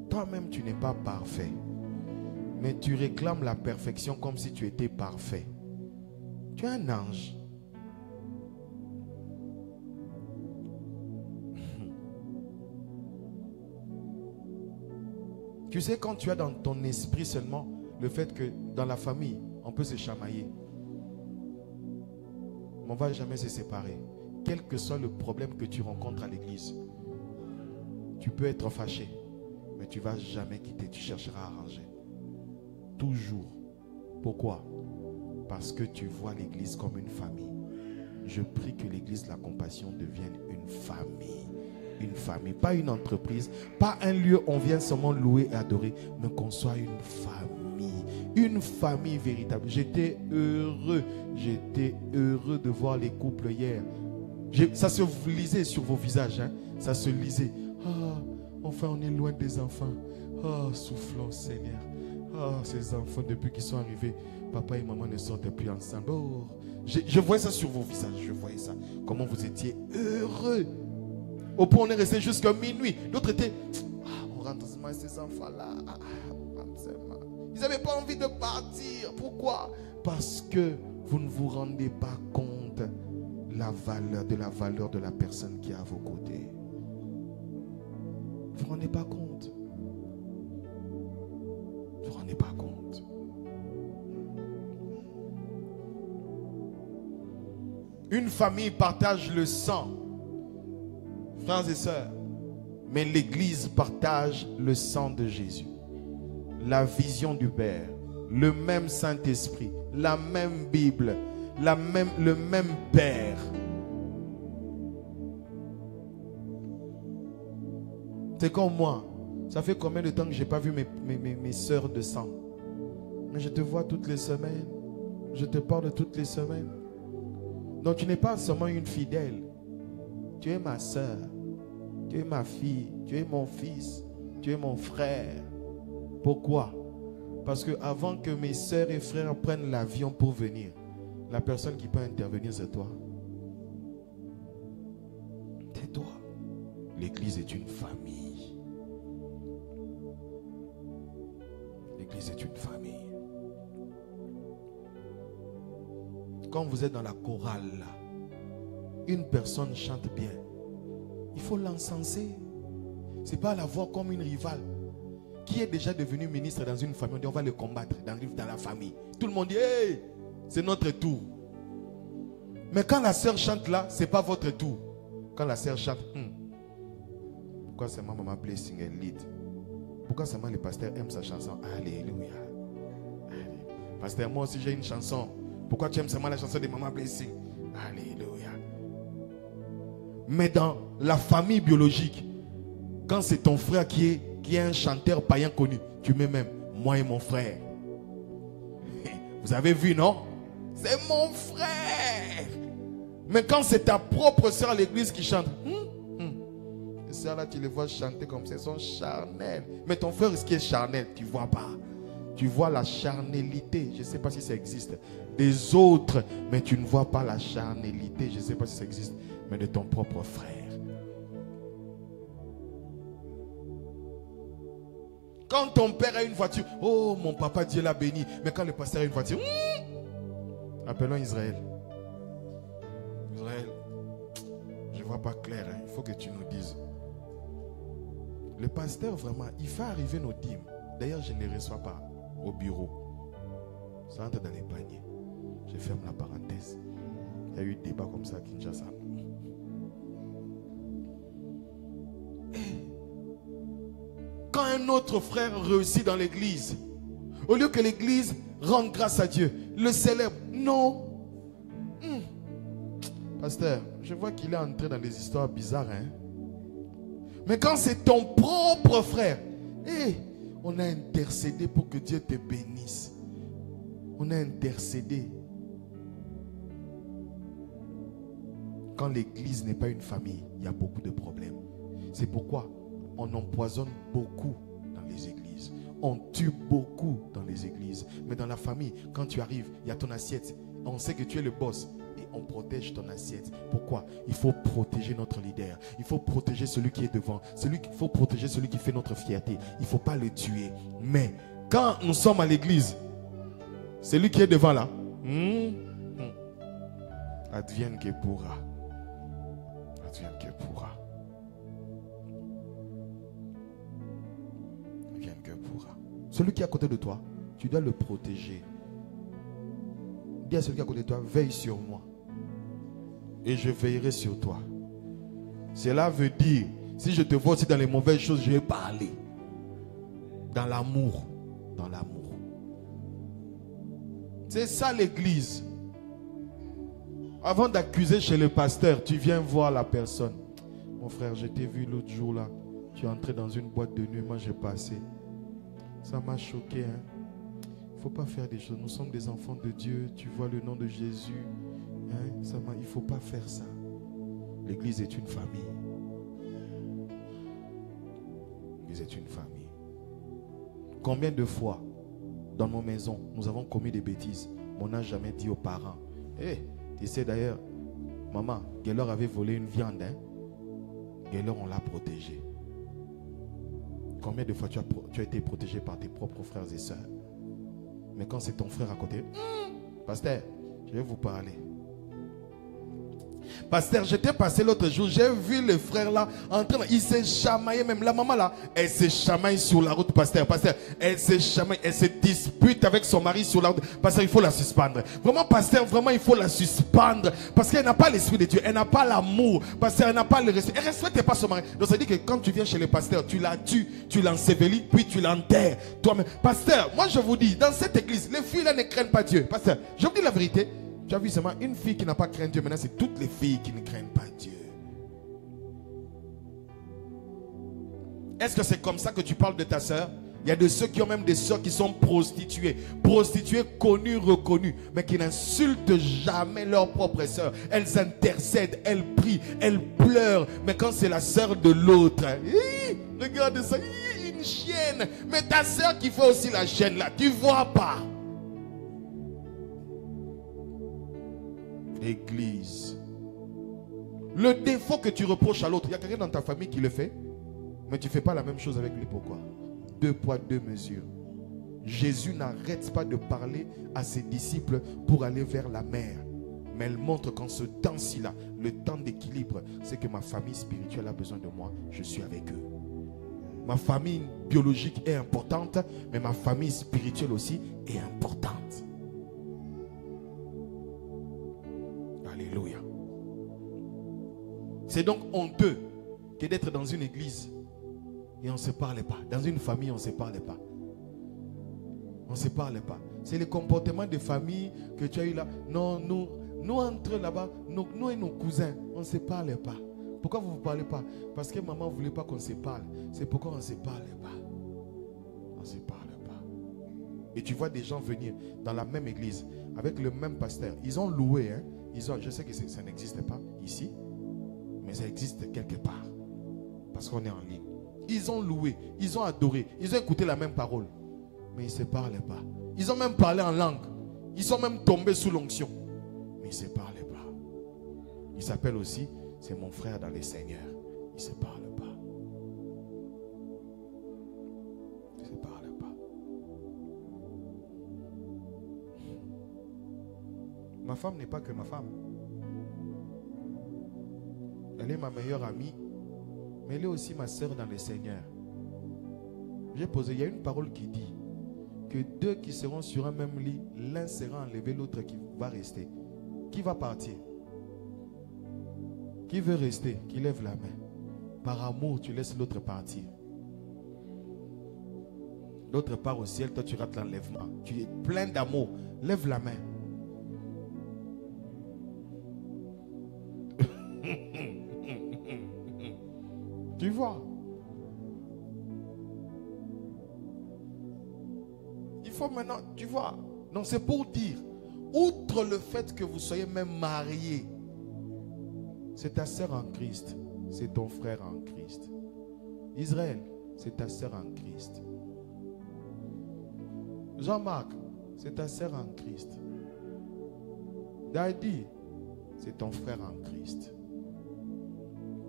Toi-même, tu n'es pas parfait. Mais tu réclames la perfection comme si tu étais parfait. Tu es un ange. Tu sais, quand tu as dans ton esprit seulement le fait que dans la famille, on peut se chamailler. Mais on ne va jamais se séparer. Quel que soit le problème que tu rencontres à l'église, tu peux être fâché, mais tu ne vas jamais quitter. Tu chercheras à arranger. Toujours. Pourquoi? Parce que tu vois l'église comme une famille. Je prie que l'église de la compassion devienne une famille. Une famille, pas une entreprise, pas un lieu où on vient seulement louer et adorer, mais qu'on soit une famille. Une famille véritable. J'étais heureux de voir les couples hier. Ça se lisait sur vos visages. Hein? Ça se lisait. Ah, enfin on est loin des enfants. Ah, soufflons Seigneur. Ah, ces enfants, depuis qu'ils sont arrivés, papa et maman ne sortent plus ensemble. Oh, je voyais ça sur vos visages, je voyais ça. Comment vous étiez heureux. Au point où on est resté jusqu'à minuit. D'autres étaient, on rentre seulement ces enfants-là. Ils n'avaient pas envie de partir. Pourquoi? Parce que vous ne vous rendez pas compte de la valeur de la personne qui est à vos côtés. Vous ne vous rendez pas compte. Vous ne vous rendez pas compte. Une famille partage le sang, frères et sœurs, mais l'Église partage le sang de Jésus, la vision du Père, le même Saint-Esprit, la même Bible, le même Père. C'est comme moi. Ça fait combien de temps que je n'ai pas vu mes sœurs de sang? Mais je te vois toutes les semaines. Je te parle toutes les semaines. Donc tu n'es pas seulement une fidèle. Tu es ma sœur. Tu es ma fille. Tu es mon fils. Tu es mon frère. Pourquoi? Parce que avant que mes sœurs et frères prennent l'avion pour venir, la personne qui peut intervenir, c'est toi. C'est toi. L'église est une famille. L'église est une famille. Quand vous êtes dans la chorale, une personne chante bien, il faut l'encenser. Ce n'est pas la voir comme une rivale. Qui est déjà devenu ministre dans une famille, on dit on va le combattre dans la famille. Tout le monde dit hey, c'est notre tour. Mais quand la sœur chante là, ce n'est pas votre tour. Quand la sœur chante, pourquoi seulement Maman Blessing est lead? Pourquoi seulement le pasteur aime sa chanson? Alléluia. Pasteur, moi aussi j'ai une chanson. Pourquoi tu aimes seulement la chanson de Maman Blessing? Alléluia. Mais dans la famille biologique, quand c'est ton frère qui est un chanteur païen connu, tu mets même moi et mon frère. Vous avez vu, non? C'est mon frère. Mais quand c'est ta propre soeur à l'église qui chante, les soeurs là, tu les vois chanter comme ça, elles sont charnelles. Mais ton frère, ce qui est charnel, tu ne vois pas. Tu vois la charnélité, je ne sais pas si ça existe, des autres, mais tu ne vois pas la charnélité, je ne sais pas si ça existe, mais de ton propre frère. Quand ton père a une voiture, oh mon papa Dieu l'a béni. Mais quand le pasteur a une voiture, appelons Israël. Israël, je ne vois pas clair, hein. Il faut que tu nous dises. Le pasteur vraiment, il fait arriver nos dîmes. D'ailleurs, je ne les reçois pas au bureau. Ça entre dans les paniers. Je ferme la parenthèse. Il y a eu débat comme ça à Kinshasa. Quand un autre frère réussit dans l'église, au lieu que l'église rende grâce à Dieu, le célèbre, non. Pasteur, je vois qu'il est entré dans des histoires bizarres. Hein? Mais quand c'est ton propre frère, on a intercédé pour que Dieu te bénisse. On a intercédé. Quand l'église n'est pas une famille, il y a beaucoup de problèmes. C'est pourquoi on empoisonne beaucoup dans les églises. On tue beaucoup dans les églises. Mais dans la famille, quand tu arrives, il y a ton assiette. On sait que tu es le boss. Et on protège ton assiette. Pourquoi? Il faut protéger notre leader. Il faut protéger celui qui est devant. Il faut protéger celui qui fait notre fierté. Il ne faut pas le tuer. Mais quand nous sommes à l'église, celui qui est devant là, advienne que pourra. Advienne que pourra. Celui qui est à côté de toi, tu dois le protéger. Dis à celui qui est à côté de toi, veille sur moi. Et je veillerai sur toi. Cela veut dire, si je te vois aussi dans les mauvaises choses, je vais parler. Dans l'amour. Dans l'amour. C'est ça l'église. Avant d'accuser chez le pasteur, tu viens voir la personne. Mon frère, je t'ai vu l'autre jour là. Tu es entré dans une boîte de nuit, moi j'ai passé. Ça m'a choqué. Hein? Il ne faut pas faire des choses. Nous sommes des enfants de Dieu. Tu vois le nom de Jésus. Hein? Il ne faut pas faire ça. L'église est une famille. L'église est une famille. Combien de fois dans nos maisons nous avons commis des bêtises? On n'a jamais dit aux parents. Tu sais d'ailleurs, maman, Gaylor avait volé une viande. Hein? Gaylor, on l'a protégé. Combien de fois tu as été protégé par tes propres frères et sœurs? Mais quand c'est ton frère à côté, pasteur, je vais vous parler. Pasteur, j'étais passé l'autre jour, j'ai vu le frère là en train, il s'est chamaillé, même la maman là, elle se chamaille sur la route, pasteur, elle se chamaille, elle se dispute avec son mari sur la route, pasteur, il faut la suspendre. Vraiment, pasteur, vraiment, il faut la suspendre, parce qu'elle n'a pas l'esprit de Dieu, elle n'a pas l'amour, pasteur, elle n'a pas le respect, elle ne respecte pas son mari. Donc ça dit que quand tu viens chez le pasteur, tu la tues, tu l'ensevelis, puis tu l'enterres toi-même. Pasteur, moi je vous dis, dans cette église, les filles là ne craignent pas Dieu. Pasteur, je vous dis la vérité. Tu as vu seulement une fille qui n'a pas craint Dieu. Maintenant, c'est toutes les filles qui ne craignent pas Dieu. Est-ce que c'est comme ça que tu parles de ta soeur? Il y a de ceux qui ont même des soeurs qui sont prostituées. Prostituées connues, reconnues. Mais qui n'insultent jamais leur propre soeur. Elles intercèdent, elles prient, elles pleurent. Mais quand c'est la soeur de l'autre, regarde ça, une chienne. Mais ta soeur qui fait aussi la chienne là, tu ne vois pas. Église. Le défaut que tu reproches à l'autre, il y a quelqu'un dans ta famille qui le fait, mais tu ne fais pas la même chose avec lui. Pourquoi? 2 poids, 2 mesures. Jésus n'arrête pas de parler à ses disciples pour aller vers la mer. Mais elle montre qu'en ce temps-ci là, le temps d'équilibre, c'est que ma famille spirituelle a besoin de moi. Je suis avec eux. Ma famille biologique est importante, mais ma famille spirituelle aussi est importante. Alléluia. C'est donc honteux que d'être dans une église et on ne se parle pas. Dans une famille, on ne se parle pas. On ne se parle pas. C'est le comportement de famille que tu as eu là. Non, nous entre là-bas, nous et nos cousins, on ne se parle pas. Pourquoi vous ne vous parlez pas? Parce que maman ne voulait pas qu'on se parle. C'est pourquoi on ne se parle pas. On ne se parle pas. Et tu vois des gens venir dans la même église avec le même pasteur. Ils ont loué. Hein? Je sais que ça n'existe pas ici, mais ça existe quelque part. Parce qu'on est en ligne. Ils ont loué, ils ont adoré, ils ont écouté la même parole. Mais ils ne se parlent pas. Ils ont même parlé en langue. Ils sont même tombés sous l'onction. Mais ils ne se parlent pas. Ils s'appellent aussi, c'est mon frère dans les Seigneurs. Ils ne se parlent pas. Ils ne se parlent pas. Ma femme n'est pas que ma femme. Elle est ma meilleure amie. Mais elle est aussi ma soeur dans le Seigneur. J'ai posé, il y a une parole qui dit que deux qui seront sur un même lit, l'un sera enlevé, l'autre qui va rester. Qui va partir? Qui veut rester? Qui lève la main. Par amour, tu laisses l'autre partir. L'autre part au ciel, toi tu rates l'enlèvement. Tu es plein d'amour. Lève la main. Tu vois? Il faut maintenant, tu vois? Donc c'est pour dire, outre le fait que vous soyez même mariés, c'est ta sœur en Christ, c'est ton frère en Christ. Israël, c'est ta sœur en Christ. Jean-Marc, c'est ta sœur en Christ. Daddy, c'est ton frère en Christ.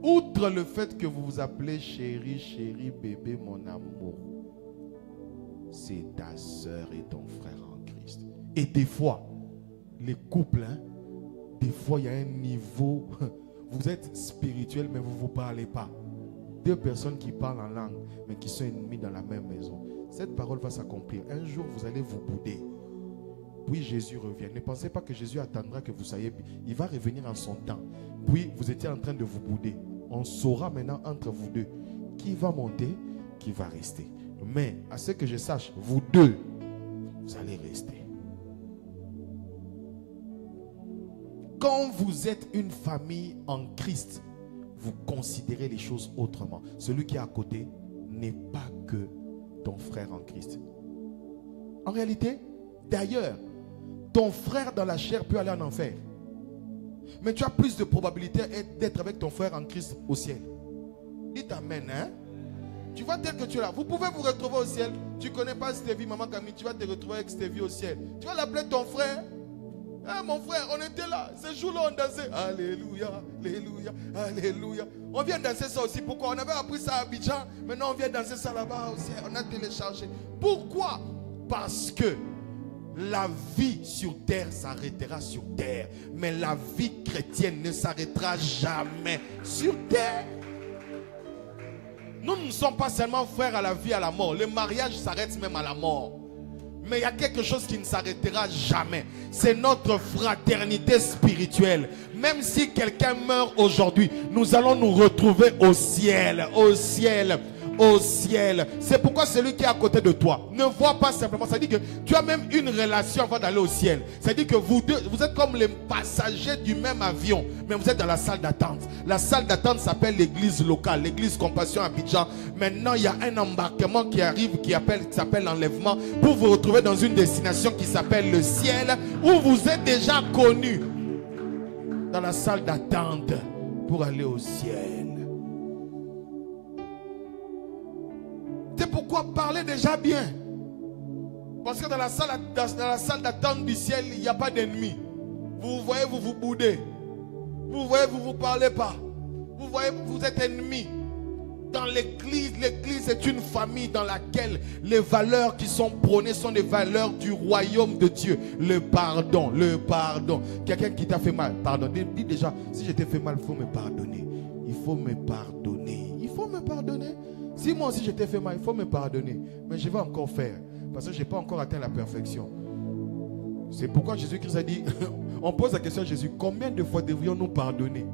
Outre le fait que vous vous appelez chérie, chérie, bébé, mon amour, c'est ta soeur et ton frère en Christ. Et des fois, les couples, des fois il y a un niveau, vous êtes spirituel mais vous ne vous parlez pas. Deux personnes qui parlent en langue mais qui sont ennemies dans la même maison. Cette parole va s'accomplir. Un jour vous allez vous bouder. Puis Jésus revient. Ne pensez pas que Jésus attendra que vous soyez. Il va revenir en son temps. Puis vous étiez en train de vous bouder. On saura maintenant entre vous deux qui va monter, qui va rester. Mais à ce que je sache, vous deux, vous allez rester. Quand vous êtes une famille en Christ, vous considérez les choses autrement. Celui qui est à côté n'est pas que ton frère en Christ. En réalité, d'ailleurs, ton frère dans la chair peut aller en enfer. Mais tu as plus de probabilité d'être avec ton frère en Christ au ciel. Dites amen, hein? Tu vois tel que tu es là. Vous pouvez vous retrouver au ciel. Tu ne connais pas Stevie, maman Camille. Tu vas te retrouver avec Stevie au ciel. Tu vas l'appeler ton frère. Ah, mon frère, on était là. Ce jour-là, on dansait. Alléluia, alléluia, alléluia. On vient danser ça aussi. Pourquoi? On avait appris ça à Abidjan. Maintenant, on vient danser ça là-bas aussi. On a téléchargé. Pourquoi? Parce que la vie sur terre s'arrêtera sur terre. Mais la vie chrétienne ne s'arrêtera jamais sur terre. Nous ne sommes pas seulement frères à la vie, à la mort. Le mariage s'arrête même à la mort. Mais il y a quelque chose qui ne s'arrêtera jamais. C'est notre fraternité spirituelle. Même si quelqu'un meurt aujourd'hui, nous allons nous retrouver au ciel. Au ciel. Au ciel. C'est pourquoi celui qui est à côté de toi ne voit pas simplement. Ça dit que tu as même une relation avant d'aller au ciel. Ça dit que vous deux, vous êtes comme les passagers du même avion, mais vous êtes dans la salle d'attente. La salle d'attente s'appelle l'église locale, l'église Compassion Abidjan. Maintenant, il y a un embarquement qui arrive qui s'appelle l'enlèvement pour vous retrouver dans une destination qui s'appelle le ciel, où vous êtes déjà connus dans la salle d'attente pour aller au ciel. C'est pourquoi parler déjà bien. Parce que dans la salle d'attente du ciel, il n'y a pas d'ennemis. Vous voyez, vous vous boudez. Vous voyez, vous ne vous parlez pas. Vous voyez, vous êtes ennemis. Dans l'église, l'église est une famille dans laquelle les valeurs qui sont prônées sont des valeurs du royaume de Dieu. Le pardon, le pardon. Quelqu'un qui t'a fait mal, pardon. Dis déjà, si je t'ai fait mal, il faut me pardonner. Il faut me pardonner. Il faut me pardonner. Si moi aussi je t'ai fait mal, il faut me pardonner. Mais je vais encore faire. Parce que je n'ai pas encore atteint la perfection. C'est pourquoi Jésus-Christ a dit, on pose la question à Jésus, combien de fois devrions-nous pardonner?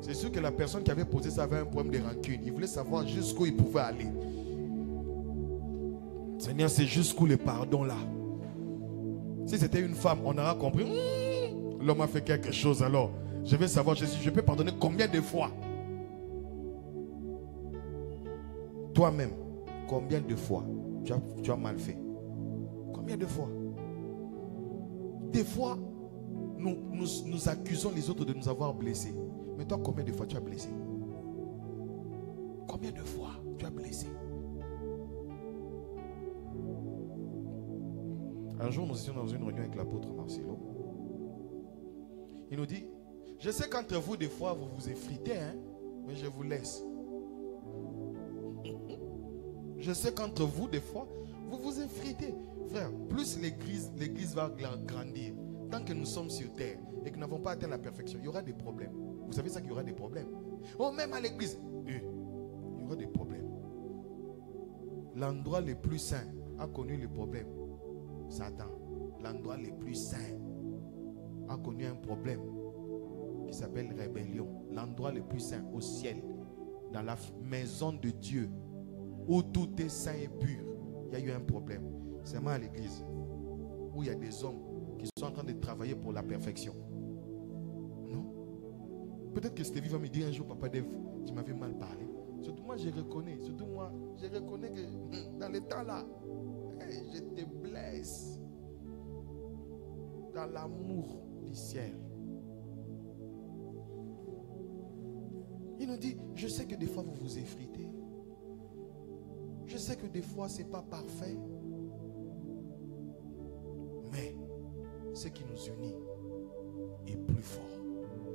C'est sûr que la personne qui avait posé ça avait un problème de rancune. Il voulait savoir jusqu'où il pouvait aller. Seigneur, c'est jusqu'où le pardon là. Si c'était une femme, on aura compris. L'homme a fait quelque chose alors. Je vais savoir, Jésus, je peux pardonner combien de fois? Toi-même, combien de fois tu as mal fait? Combien de fois? Des fois, nous accusons les autres de nous avoir blessés. Mais toi, combien de fois tu as blessé? Combien de fois tu as blessé? Un jour, nous étions dans une réunion avec l'apôtre Marcelo. Il nous dit, je sais qu'entre vous, des fois, vous vous effritez, hein, mais je vous laisse. Je sais qu'entre vous, des fois, vous vous effritez. Frère, plus l'église va grandir. Tant que nous sommes sur terre et que nous n'avons pas atteint la perfection, il y aura des problèmes. Vous savez ça qu'il y aura des problèmes. Oh, même à l'église, il y aura des problèmes. L'endroit le plus saint a connu les problèmes. Satan, l'endroit le plus saint a connu un problème qui s'appelle rébellion. L'endroit le plus saint au ciel, dans la maison de Dieu, où tout est saint et pur, il y a eu un problème. C'est moi à l'église, où il y a des hommes qui sont en train de travailler pour la perfection. Non? Peut-être que Stevie va me dire un jour, Papa Dev, tu m'avais mal parlé. Surtout moi, je reconnais. Surtout moi, je reconnais que dans les temps là, je te blesse. Dans l'amour du ciel. Il nous dit, je sais que des fois vous vous effritez. Je sais que des fois c'est pas parfait. Mais ce qui nous unit est plus fort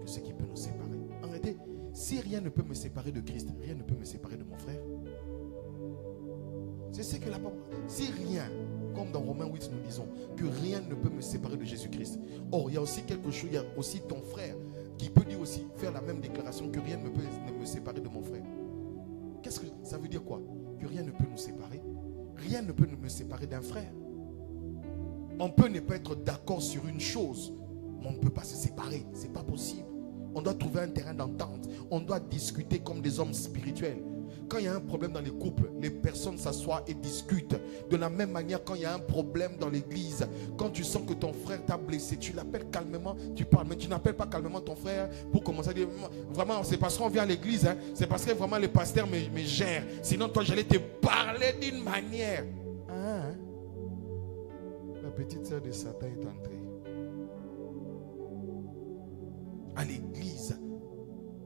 que ce qui peut nous séparer. En réalité, si rien ne peut me séparer de Christ, rien ne peut me séparer de mon frère. C'est ce que la parole. Si rien, comme dans Romains 8 nous disons, que rien ne peut me séparer de Jésus-Christ. Or, il y a aussi quelque chose, il y a aussi ton frère qui peut dire aussi, faire la même déclaration, que rien ne peut me séparer de mon frère. Qu'est-ce que ça veut dire quoi? Que rien ne peut nous séparer. Rien ne peut me séparer d'un frère. On peut ne pas être d'accord sur une chose, mais on ne peut pas se séparer. Ce n'est pas possible. On doit trouver un terrain d'entente. On doit discuter comme des hommes spirituels. Quand il y a un problème dans les couples, les personnes s'assoient et discutent. De la même manière, quand il y a un problème dans l'église, quand tu sens que ton frère t'a blessé, tu l'appelles calmement, tu parles. Mais tu n'appelles pas calmement ton frère pour commencer à dire, vraiment, c'est parce qu'on vient à l'église, hein, c'est parce que vraiment le pasteur me gère. Sinon, toi, j'allais te parler d'une manière. Hein? La petite sœur de Satan est entrée. À l'église,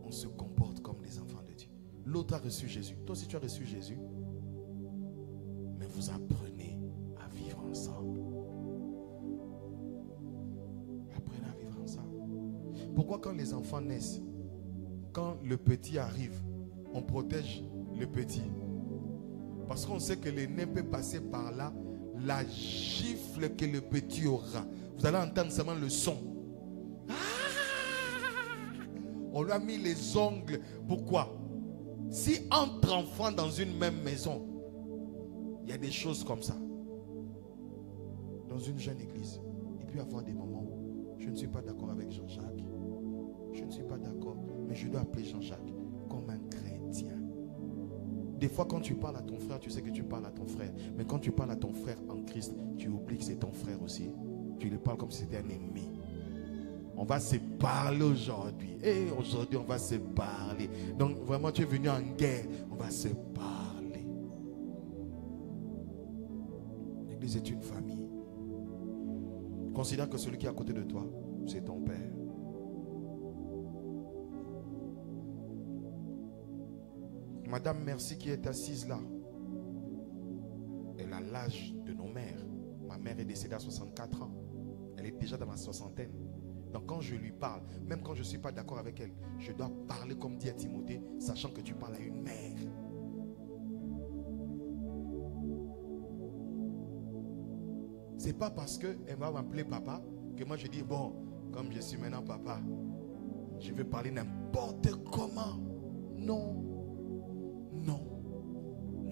on se comporte comme des enfants de Dieu. L'autre a reçu Jésus. Toi aussi tu as reçu Jésus. Mais vous apprenez à vivre ensemble. Apprenez à vivre ensemble. Pourquoi quand les enfants naissent, quand le petit arrive, on protège le petit? Parce qu'on sait que l'aîné peut passer par là. La gifle que le petit aura, vous allez entendre seulement le son. On lui a mis les ongles. Pourquoi? Si entre enfants dans une même maison, il y a des choses comme ça. Dans une jeune église, il peut y avoir des moments où je ne suis pas d'accord avec Jean-Jacques. Je ne suis pas d'accord, mais je dois appeler Jean-Jacques comme un chrétien. Des fois, quand tu parles à ton frère, tu sais que tu parles à ton frère. Mais quand tu parles à ton frère en Christ, tu oublies que c'est ton frère aussi. Tu lui parles comme si c'était un ennemi. On va se parler aujourd'hui. Et aujourd'hui, on va se parler. Donc, vraiment, tu es venu en guerre. On va se parler. L'église est une famille. Considère que celui qui est à côté de toi, c'est ton père. Madame Merci qui est assise là, elle a l'âge de nos mères. Ma mère est décédée à 64 ans. Elle est déjà dans la soixantaine. Donc quand je lui parle, même quand je ne suis pas d'accord avec elle, je dois parler comme dit à Timothée, sachant que tu parles à une mère. C'est pas parce qu'elle va m'appeler papa que moi je dis, bon, comme je suis maintenant papa, je vais parler n'importe comment. Non. Non.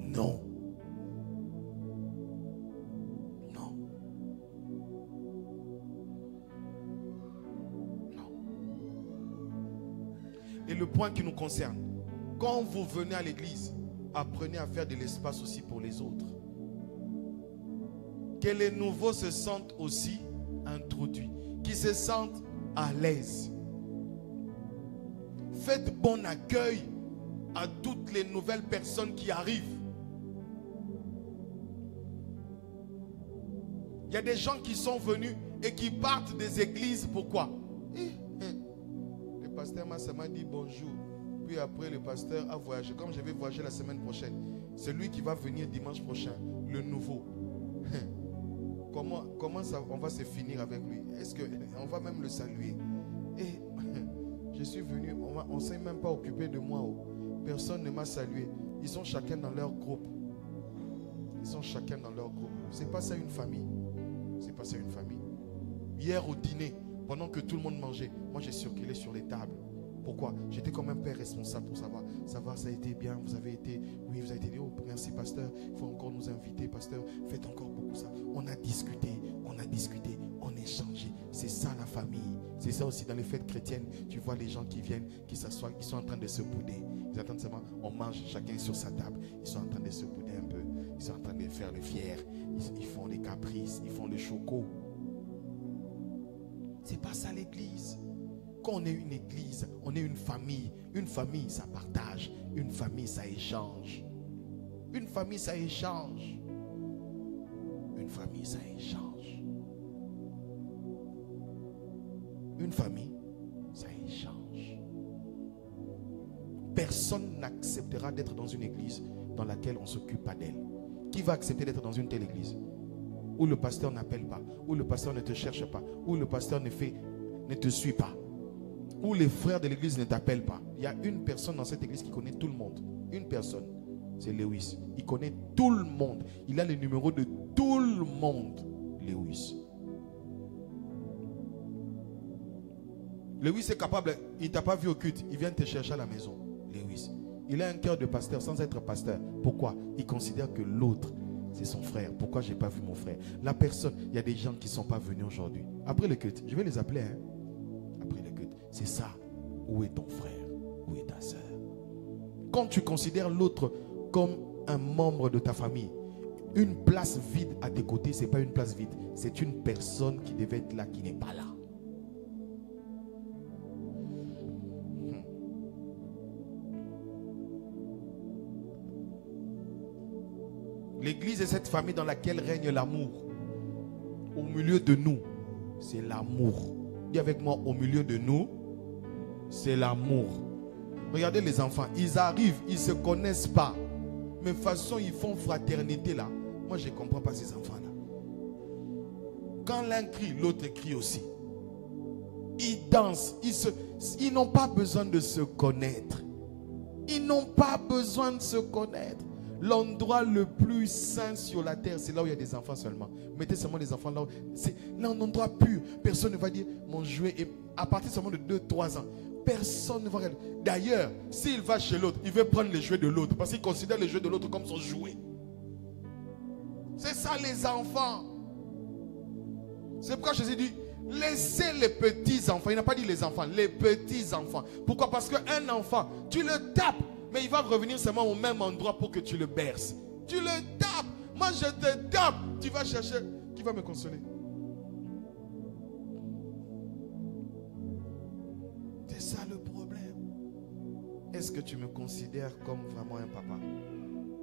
Non. Non. Non. Et le point qui nous concerne, quand vous venez à l'église, apprenez à faire de l'espace aussi pour les autres. Que les nouveaux se sentent aussi introduits, qu'ils se sentent à l'aise. Faites bon accueil à toutes les nouvelles personnes qui arrivent. Il y a des gens qui sont venus et qui partent des églises. Pourquoi? Le pasteur m'a seulement dit bonjour. Puis après le pasteur a voyagé. Comme je vais voyager la semaine prochaine, c'est lui qui va venir dimanche prochain, le nouveau. Comment ça, on va se finir avec lui? Est-ce qu'on va même le saluer? Et je suis venu, on ne s'est même pas occupé de moi. Personne ne m'a salué. Ils sont chacun dans leur groupe. Ils sont chacun dans leur groupe. C'est pas ça une famille. C'est pas ça une famille. Hier au dîner, pendant que tout le monde mangeait, moi j'ai circulé sur les tables. Pourquoi? J'étais comme un père responsable pour savoir. Savoir, ça a été bien, vous avez été, oui, vous avez été, oh, merci pasteur, il faut encore nous inviter, pasteur, faites encore beaucoup ça. On a discuté, on a échangé. C'est ça la famille. C'est ça aussi dans les fêtes chrétiennes. Tu vois les gens qui viennent, qui s'assoient, qui sont en train de se bouder. Ils attendent seulement, on mange chacun sur sa table. Ils sont en train de se bouder un peu. Ils sont en train de faire le fier. Ils font les caprices, ils font le choco. C'est pas ça l'église. Quand on est une église, on est une famille. Une famille, ça partage. Une famille, ça échange. Une famille, ça échange. Une famille, ça échange. Une famille, ça échange. Personne n'acceptera d'être dans une église dans laquelle on ne s'occupe pas d'elle. Qui va accepter d'être dans une telle église où le pasteur n'appelle pas, où le pasteur ne te cherche pas, où le pasteur ne te suit pas, où les frères de l'église ne t'appellent pas? Il y a une personne dans cette église qui connaît tout le monde. Une personne, c'est Lewis. Il connaît tout le monde. Il a le numéro de tout le monde. Lewis. Lewis est capable, il ne t'a pas vu au culte, il vient te chercher à la maison. Lewis. Il a un cœur de pasteur sans être pasteur. Pourquoi? Il considère que l'autre, c'est son frère. Pourquoi je n'ai pas vu mon frère? La personne, il y a des gens qui ne sont pas venus aujourd'hui. Après le culte, je vais les appeler. Après le culte, c'est ça. Où est ton frère? Où est ta soeur? Quand tu considères l'autre comme un membre de ta famille, une place vide à tes côtés, ce n'est pas une place vide. C'est une personne qui devait être là, qui n'est pas là. L'église est cette famille dans laquelle règne l'amour. Au milieu de nous, c'est l'amour. Dis avec moi, au milieu de nous, c'est l'amour. Regardez les enfants, ils arrivent, ils ne se connaissent pas. Mais de toute façon, ils font fraternité là. Moi, je ne comprends pas ces enfants-là. Quand l'un crie, l'autre crie aussi. Ils dansent, ils n'ont pas besoin de se connaître. Ils n'ont pas besoin de se connaître. L'endroit le plus saint sur la terre, c'est là où il y a des enfants seulement. Mettez seulement les enfants là. C'est là un endroit pur. Personne ne va dire mon jouet est à partir seulement de 2-3 ans. Personne ne va regarder. D'ailleurs, s'il va chez l'autre, il veut prendre les jouets de l'autre parce qu'il considère les jouets de l'autre comme son jouet. C'est ça les enfants. C'est pourquoi Jésus dit laissez les petits enfants. Il n'a pas dit les enfants, les petits enfants. Pourquoi? Parce qu'un enfant, tu le tapes, mais il va revenir seulement au même endroit pour que tu le berces. Tu le tapes. Moi je te tape. Tu vas chercher. Qui va me consoler? C'est ça le problème. Est-ce que tu me considères comme vraiment un papa?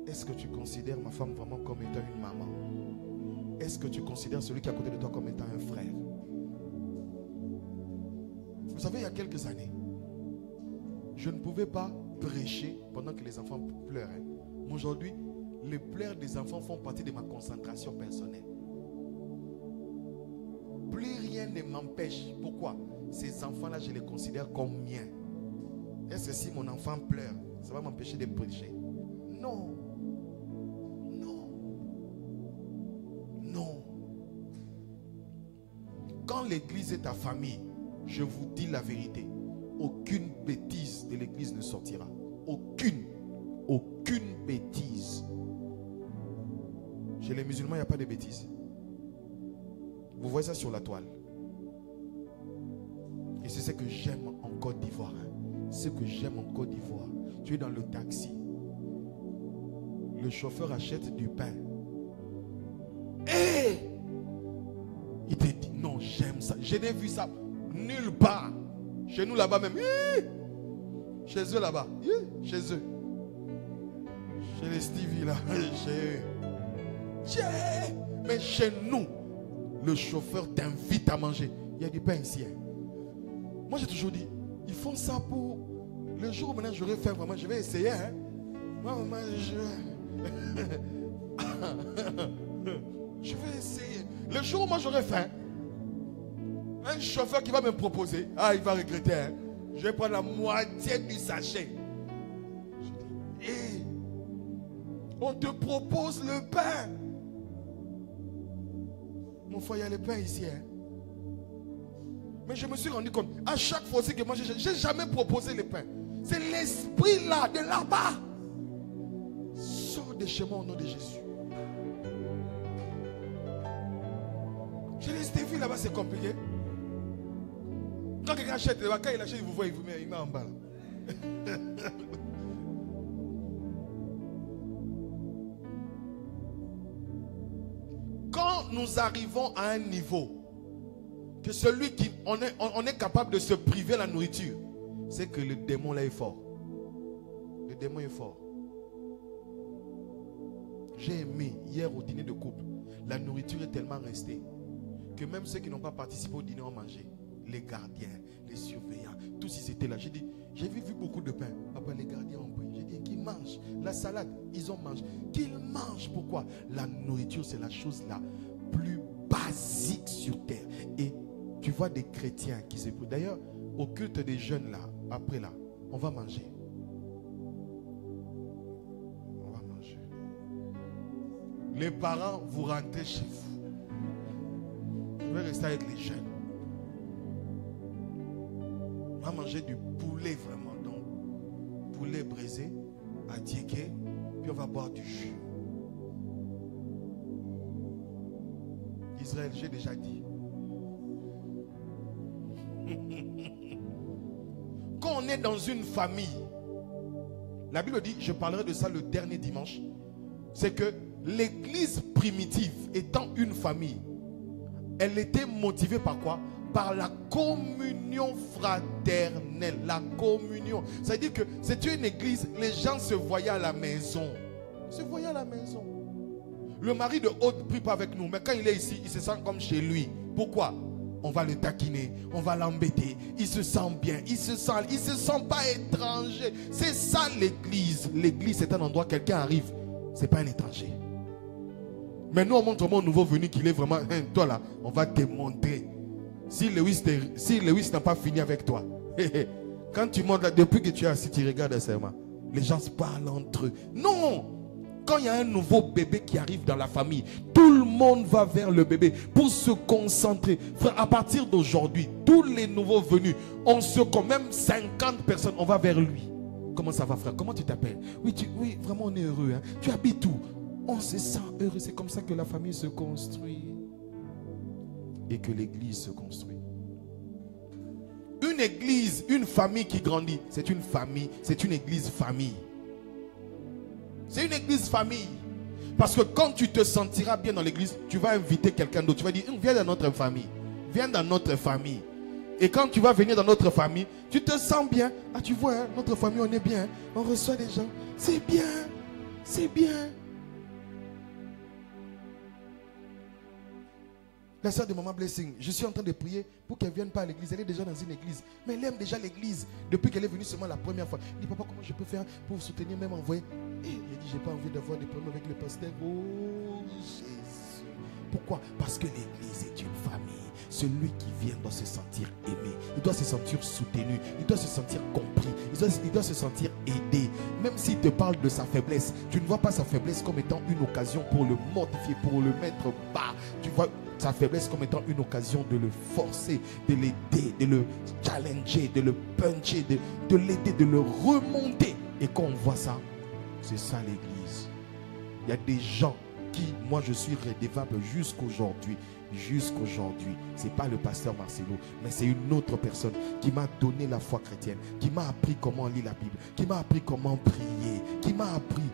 Est-ce que tu considères ma femme vraiment comme étant une maman? Est-ce que tu considères celui qui est à côté de toi comme étant un frère? Vous savez, il y a quelques années, je ne pouvais pas prêcher pendant que les enfants pleuraient. Mais aujourd'hui, les pleurs des enfants font partie de ma concentration personnelle. Plus rien ne m'empêche. Pourquoi? ces enfants-là, je les considère comme miens. Est-ce que si mon enfant pleure, ça va m'empêcher de prêcher? Non. Non. Non. Quand l'église est ta famille, je vous dis la vérité, aucune bêtise de l'église ne sortira. Aucune. Aucune bêtise. Chez les musulmans, il n'y a pas de bêtises. Vous voyez ça sur la toile. Et c'est ce que j'aime en Côte d'Ivoire. Ce que j'aime en Côte d'Ivoire. Tu es dans le taxi. Le chauffeur achète du pain. Et il te dit, non, j'aime ça. Je n'ai vu ça nulle part. Chez nous là-bas même. Chez eux là-bas. Chez eux. Chez les Stevie là. Chez eux. Mais chez nous, le chauffeur t'invite à manger. Il y a du pain ici. Moi j'ai toujours dit, ils font ça pour le jour où maintenant j'aurai faim vraiment, je vais essayer. Moi, je vais essayer. Le jour où moi j'aurai faim, un chauffeur qui va me proposer, il va regretter. Je vais prendre la moitié du sachet. Je dis, on te propose le pain. Mon frère, il y a le pain ici. Mais je me suis rendu compte, à chaque fois aussi que moi, je n'ai jamais proposé le pain. C'est l'esprit là, de là-bas. Sors de chez moi au nom de Jésus. J'ai les défis là-bas, c'est compliqué. Quand quelqu'un achète là-bas, quand il achète, il vous voit, il vous met en bas. Quand nous arrivons à un niveau que celui qui on est capable de se priver de la nourriture, c'est que le démon là est fort. Le démon est fort. J'ai aimé hier au dîner de couple, la nourriture est tellement restée que même ceux qui n'ont pas participé au dîner ont mangé. Les gardiens, les surveillants, tous ils étaient là. J'ai dit, j'ai vu beaucoup de pain. Papa, les gardiens ont pris. J'ai dit qu'ils mangent. La salade, ils ont mangé. Qu'ils mangent. Pourquoi? La nourriture, c'est la chose la plus basique sur terre. Et tu vois des chrétiens qui se privent. D'ailleurs, au culte des jeunes là, après là, on va manger. On va manger. Les parents, vous rentrez chez vous. Je vais rester avec les jeunes. On va manger du poulet vraiment. Donc, poulet braisé, à Diéké, puis on va boire du jus. Israël, j'ai déjà dit. Quand on est dans une famille, la Bible dit, je parlerai de ça le dernier dimanche, c'est que l'église primitive étant une famille, elle était motivée par quoi? Par la communion fraternelle. La communion. C'est-à-dire que c'était une église, les gens se voyaient à la maison. Se voyaient à la maison. Le mari de Haute ne prie pas avec nous, mais quand il est ici, il se sent comme chez lui. Pourquoi? On va le taquiner, on va l'embêter. Il se sent bien, il se sent pas étranger. C'est ça l'église. L'église, c'est un endroit, quelqu'un arrive, c'est pas un étranger. Mais nous, on montre au nouveau venu qu'il est vraiment, toi là, on va te montrer. Si Lewis n'a pas fini avec toi, quand tu montes là, depuis que tu es assis, tu regardes seulement. Les gens se parlent entre eux. Non! Quand il y a un nouveau bébé qui arrive dans la famille, tout le monde va vers le bébé pour se concentrer. Frère, à partir d'aujourd'hui, tous les nouveaux venus, on se même 50 personnes, on va vers lui. Comment ça va, frère? Comment tu t'appelles? Oui, vraiment on est heureux. Hein? Tu habites où? On se sent heureux. C'est comme ça que la famille se construit. Et que l'église se construit. Une église, une famille qui grandit, c'est une famille, c'est une église famille. C'est une église famille. Parce que quand tu te sentiras bien dans l'église, tu vas inviter quelqu'un d'autre. Tu vas dire, viens dans notre famille. Viens dans notre famille. Et quand tu vas venir dans notre famille, tu te sens bien. Ah, tu vois, hein, notre famille, on est bien. On reçoit des gens. C'est bien. C'est bien. La sœur de Maman Blessing, je suis en train de prier pour qu'elle ne vienne pas à l'église. Elle est déjà dans une église. Mais elle aime déjà l'église. Depuis qu'elle est venue seulement la première fois. Elle dit, papa, comment je peux faire pour vous soutenir, même envoyer? Et il a dit, j'ai pas envie d'avoir des problèmes avec le pasteur. Oh Jésus. Pourquoi? Parce que l'église est une famille. celui qui vient doit se sentir aimé, il doit se sentir soutenu, il doit se sentir compris, il doit se sentir aidé. Même s'il te parle de sa faiblesse, tu ne vois pas sa faiblesse comme étant une occasion pour le mortifier, pour le mettre bas. Tu vois sa faiblesse comme étant une occasion de le forcer, de l'aider, de le challenger, de le puncher, de l'aider, de le remonter. Et quand on voit ça, c'est ça l'église. Il y a des gens qui, moi je suis redevable jusqu'aujourd'hui. Jusqu'aujourd'hui, ce n'est pas le pasteur Marcelo, mais c'est une autre personne qui m'a donné la foi chrétienne, qui m'a appris comment lire la Bible, qui m'a appris comment prier, qui m'a appris.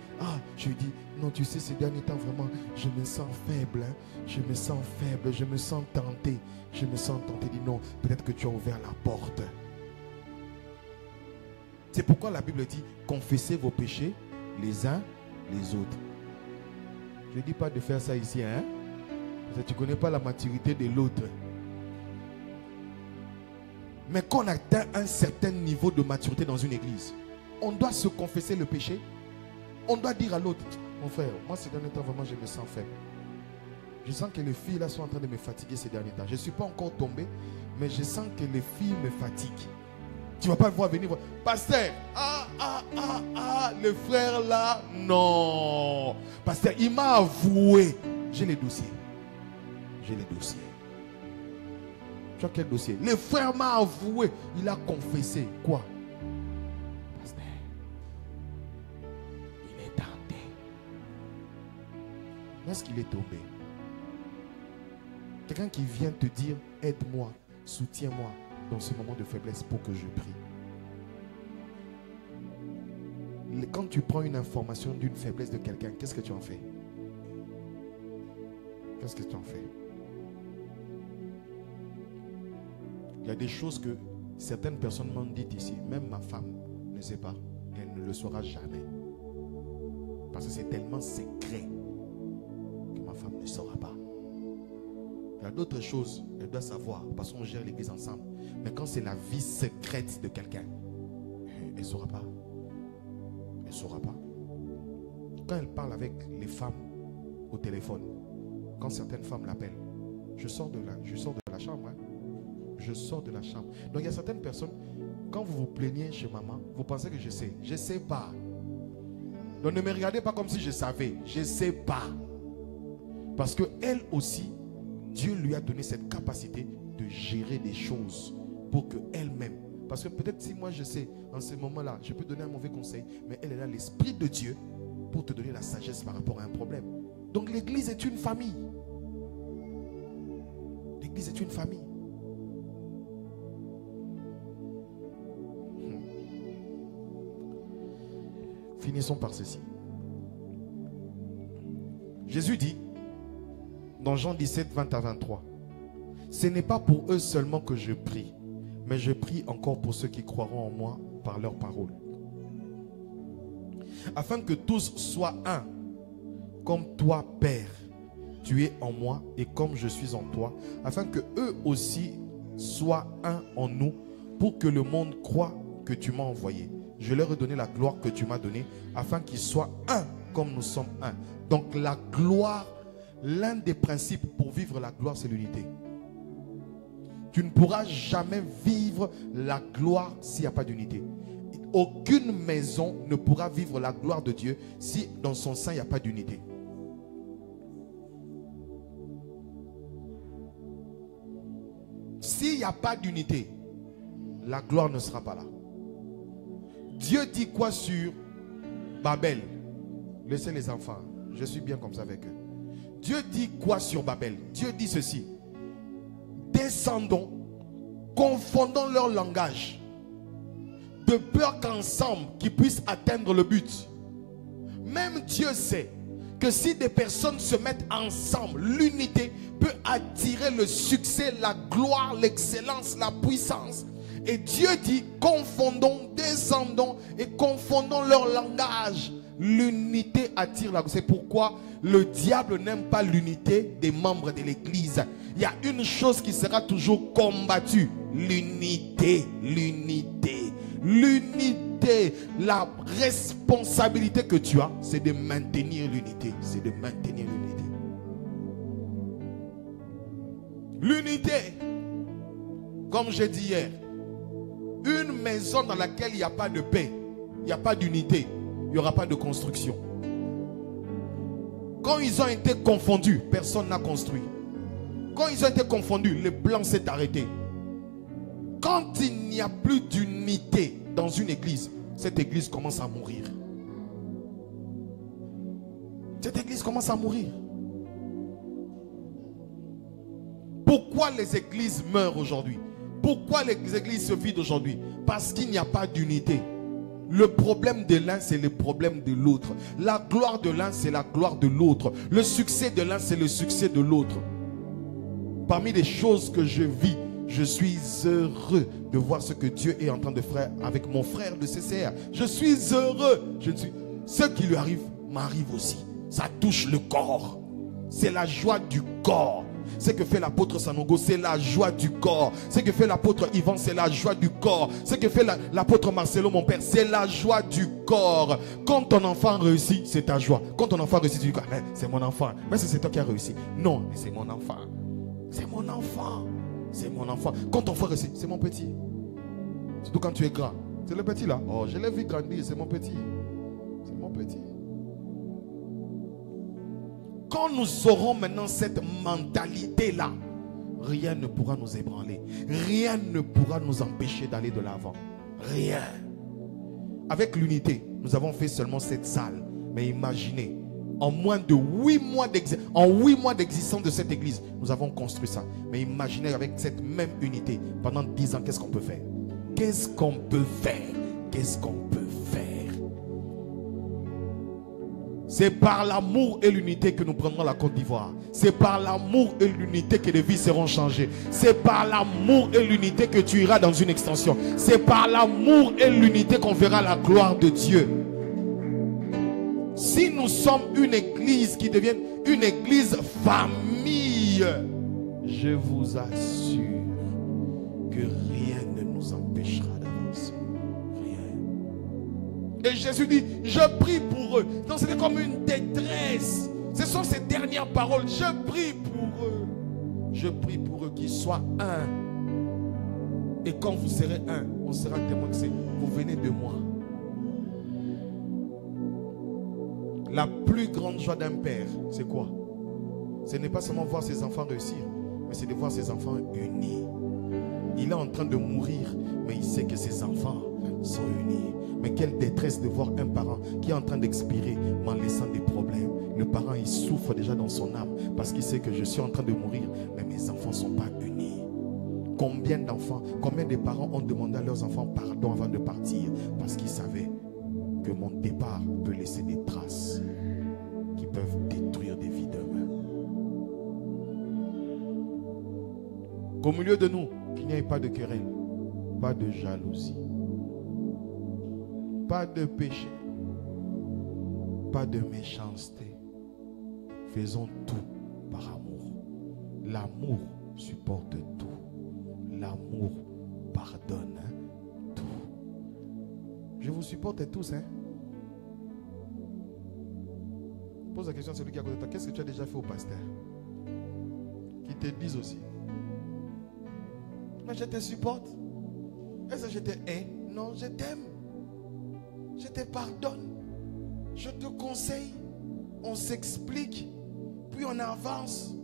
Je lui dis, non, tu sais, ces derniers temps, vraiment, je me sens faible, hein? Je me sens faible, je me sens tenté. Je me sens tenté. Il dit, non, peut-être que tu as ouvert la porte. C'est pourquoi la Bible dit, confessez vos péchés les uns les autres. Je ne dis pas de faire ça ici, hein? Parce que tu ne connais pas la maturité de l'autre. Mais quand on atteint un certain niveau de maturité dans une église, on doit se confesser le péché. On doit dire à l'autre, mon frère, moi ces derniers temps vraiment je me sens faible. Je sens que les filles là sont en train de me fatiguer ces derniers temps. Je ne suis pas encore tombé, mais je sens que les filles me fatiguent. Tu ne vas pas le voir venir voir. Pasteur, le frère là, non. Pasteur, il m'a avoué. J'ai les dossiers. J'ai les dossiers. Tu as quel dossier? Le frère m'a avoué. Il a confessé. Quoi? Pasteur, il est tenté. Est-ce qu'il est tombé? Quelqu'un qui vient te dire, aide-moi, soutiens-moi dans ce moment de faiblesse pour que je prie. Quand tu prends une information d'une faiblesse de quelqu'un, qu'est-ce que tu en fais? Qu'est-ce que tu en fais? Il y a des choses que certaines personnes m'ont dites ici, même ma femme ne sait pas, elle ne le saura jamais. Parce que c'est tellement secret que ma femme ne saura pas. Il y a d'autres choses, elle doit savoir, parce qu'on gère l'église ensemble. Mais quand c'est la vie secrète de quelqu'un, elle ne saura pas. Elle ne saura pas. Quand elle parle avec les femmes au téléphone, quand certaines femmes l'appellent, je sors de la chambre. Hein. Je sors de la chambre. Donc il y a certaines personnes, quand vous vous plaignez chez maman, vous pensez que je sais. Je ne sais pas. Donc ne me regardez pas comme si je savais. Je ne sais pas. Parce qu'elle aussi, Dieu lui a donné cette capacité de gérer des choses pour qu'elle-même. Parce que peut-être si moi je sais, en ce moment-là, je peux donner un mauvais conseil, mais elle a l'Esprit de Dieu pour te donner la sagesse par rapport à un problème. Donc l'église est une famille. L'église est une famille. Finissons par ceci. Jésus dit, dans Jean 17, 20 à 23, ce n'est pas pour eux seulement que je prie, mais je prie encore pour ceux qui croiront en moi par leur parole. Afin que tous soient un, comme toi, Père, tu es en moi et comme je suis en toi, afin que eux aussi soient un en nous, pour que le monde croie que tu m'as envoyé. Je leur ai donné la gloire que tu m'as donnée, afin qu'ils soient un comme nous sommes un. Donc la gloire, l'un des principes pour vivre la gloire, c'est l'unité. Tu ne pourras jamais vivre la gloire s'il n'y a pas d'unité. Aucune maison ne pourra vivre la gloire de Dieu si dans son sein il n'y a pas d'unité. S'il n'y a pas d'unité, la gloire ne sera pas là. Dieu dit quoi sur Babel? Laissez les enfants, je suis bien comme ça avec eux. Dieu dit quoi sur Babel? Dieu dit ceci: descendons, confondons leur langage, de peur qu'ensemble, qu'ils puissent atteindre le but. Même Dieu sait que si des personnes se mettent ensemble, l'unité peut attirer le succès, la gloire, l'excellence, la puissance. Et Dieu dit, confondons, descendons et confondons leur langage. L'unité attire la gloire. C'est pourquoi le diable n'aime pas l'unité des membres de l'église. Il y a une chose qui sera toujours combattue: l'unité, l'unité, l'unité. La responsabilité que tu as, c'est de maintenir l'unité. C'est de maintenir l'unité. L'unité. Comme j'ai dit hier, une maison dans laquelle il n'y a pas de paix, il n'y a pas d'unité, il n'y aura pas de construction. Quand ils ont été confondus, personne n'a construit. Quand ils ont été confondus, le plan s'est arrêté. Quand il n'y a plus d'unité dans une église, cette église commence à mourir. Cette église commence à mourir. Pourquoi les églises meurent aujourd'hui? Pourquoi les églises se vident aujourd'hui? Parce qu'il n'y a pas d'unité. Le problème de l'un, c'est le problème de l'autre. La gloire de l'un, c'est la gloire de l'autre. Le succès de l'un, c'est le succès de l'autre. Parmi les choses que je vis, je suis heureux de voir ce que Dieu est en train de faire avec mon frère de CCR. Je suis heureux. Ce qui lui arrive m'arrive aussi. Ça touche le corps. C'est la joie du corps. Ce que fait l'apôtre Sanogo, c'est la joie du corps. Ce que fait l'apôtre Yvan, c'est la joie du corps. Ce que fait l'apôtre Marcelo, mon père, c'est la joie du corps. Quand ton enfant réussit, c'est ta joie. Quand ton enfant réussit, tu dis, ah, c'est mon enfant. Mais c'est toi qui as réussi. Non, c'est mon enfant. C'est mon enfant. C'est mon enfant. Quand ton frère réussit, c'est mon petit. Surtout quand tu es grand. C'est le petit là. Oh, je l'ai vu grandir, c'est mon petit. C'est mon petit. Quand nous aurons maintenant cette mentalité-là, rien ne pourra nous ébranler. Rien ne pourra nous empêcher d'aller de l'avant. Rien. Avec l'unité, nous avons fait seulement cette salle. Mais imaginez, en moins de 8 mois d'existence de cette église, nous avons construit ça. Mais imaginez avec cette même unité, pendant 10 ans, qu'est-ce qu'on peut faire? Qu'est-ce qu'on peut faire? Qu'est-ce qu'on peut faire? C'est par l'amour et l'unité que nous prendrons la Côte d'Ivoire. C'est par l'amour et l'unité que les vies seront changées. C'est par l'amour et l'unité que tu iras dans une extension. C'est par l'amour et l'unité qu'on verra la gloire de Dieu. Si nous sommes une église qui devienne une église famille, je vous assure que rien ne nous empêchera d'avancer. Rien. Et Jésus dit, je prie pour eux. Donc c'était comme une détresse. Ce sont ces dernières paroles. Je prie pour eux. Je prie pour eux qu'ils soient un. Et quand vous serez un, on sera témoin que vous venez de moi. La plus grande joie d'un père, c'est quoi? Ce n'est pas seulement voir ses enfants réussir, mais c'est de voir ses enfants unis. Il est en train de mourir, mais il sait que ses enfants sont unis. Mais quelle détresse de voir un parent qui est en train d'expirer, m'en laissant des problèmes. Le parent, il souffre déjà dans son âme, parce qu'il sait que je suis en train de mourir, mais mes enfants ne sont pas unis. Combien d'enfants, combien de parents ont demandé à leurs enfants pardon avant de partir, parce qu'ils savaient que mon départ peut laisser des traces qui peuvent détruire des vies demain. Qu'au milieu de nous, qu'il n'y ait pas de querelle, pas de jalousie, pas de péché, pas de méchanceté. Faisons tout par amour. L'amour supporte tout. L'amour pardonne tout. Je vous supporte tous, hein. Pose la question à celui qui est à côté de toi. Qu'est-ce que tu as déjà fait au pasteur? Qui te dise aussi. Mais je te supporte. Est-ce que je te hais? Non, je t'aime. Je te pardonne. Je te conseille. On s'explique. Puis on avance.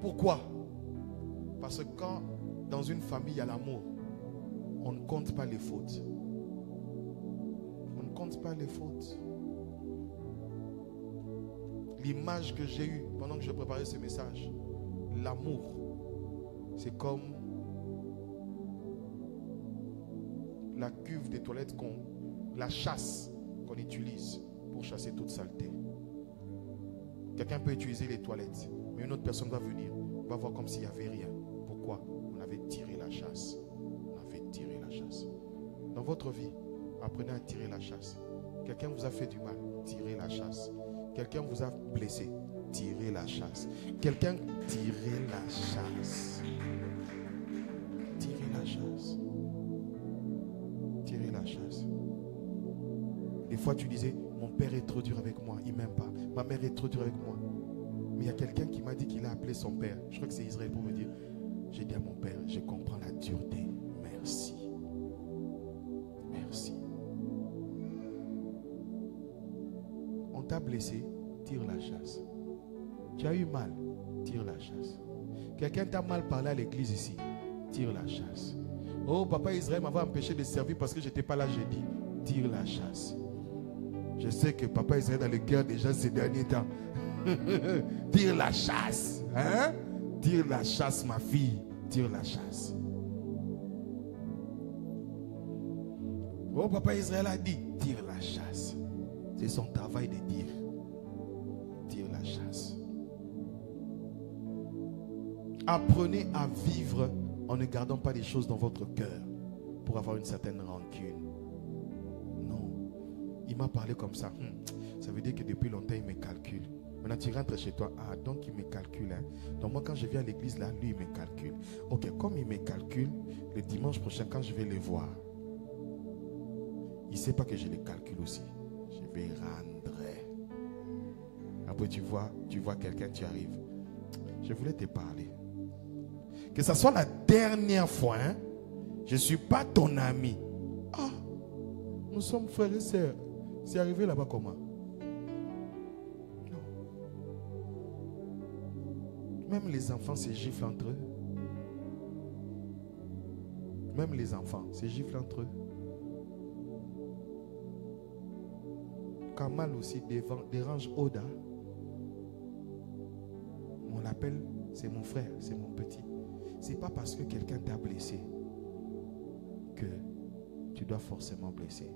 Pourquoi? Parce que quand dans une famille il y a l'amour, on ne compte pas les fautes. On ne compte pas les fautes. L'image que j'ai eue pendant que je préparais ce message, l'amour, c'est comme la cuve des toilettes, la chasse qu'on utilise pour chasser toute saleté. Quelqu'un peut utiliser les toilettes, mais une autre personne va venir, va voir comme s'il n'y avait rien. Pourquoi? On avait tiré la chasse. On avait tiré la chasse. Dans votre vie, apprenez à tirer la chasse. Quelqu'un vous a fait du mal, tirez la chasse. Quelqu'un vous a blessé, tirez la chasse. Quelqu'un, tirez la chasse. Tirez la chasse. Tirez la chasse. Des fois tu disais, mon père est trop dur avec moi, il ne m'aime pas. Ma mère est trop dure avec moi. Mais il y a quelqu'un qui m'a dit qu'il a appelé son père. Je crois que c'est Israël pour me dire, j'ai dit à mon père, je comprends la dureté. Merci. Merci. On t'a blessé, tire la chasse. Tu as eu mal, tire la chasse. Quelqu'un t'a mal parlé à l'église ici, tire la chasse. Oh, papa Israël m'avait empêché de servir parce que je n'étais pas là jeudi. Tire la chasse. Je sais que papa Israël dans le cœur des gens ces derniers temps. Tire la chasse. Hein? Tire la chasse, ma fille. Tire la chasse. Oh, papa Israël a dit, tire la chasse. C'est son travail de dire. Tire la chasse. Apprenez à vivre en ne gardant pas des choses dans votre cœur pour avoir une certaine rancune. Non. Il m'a parlé comme ça. Ça veut dire que depuis longtemps, il me calcule. Maintenant, tu rentres chez toi. Ah, donc il me calcule. Hein. Donc moi, quand je viens à l'église, là, lui, il me calcule. Ok, comme il me calcule, le dimanche prochain, quand je vais le voir, il ne sait pas que je les calcule aussi. Je vais rendre. Après, tu vois quelqu'un, tu arrives. Je voulais te parler. Que ça soit la dernière fois, hein, je ne suis pas ton ami. Ah, nous sommes frères et sœurs. C'est arrivé là-bas comment? Non. Même les enfants se giflent entre eux. Même les enfants se giflent entre eux. Kamal aussi dérange Oda. On l'appelle, c'est mon frère, c'est mon petit. C'est pas parce que quelqu'un t'a blessé que tu dois forcément blesser.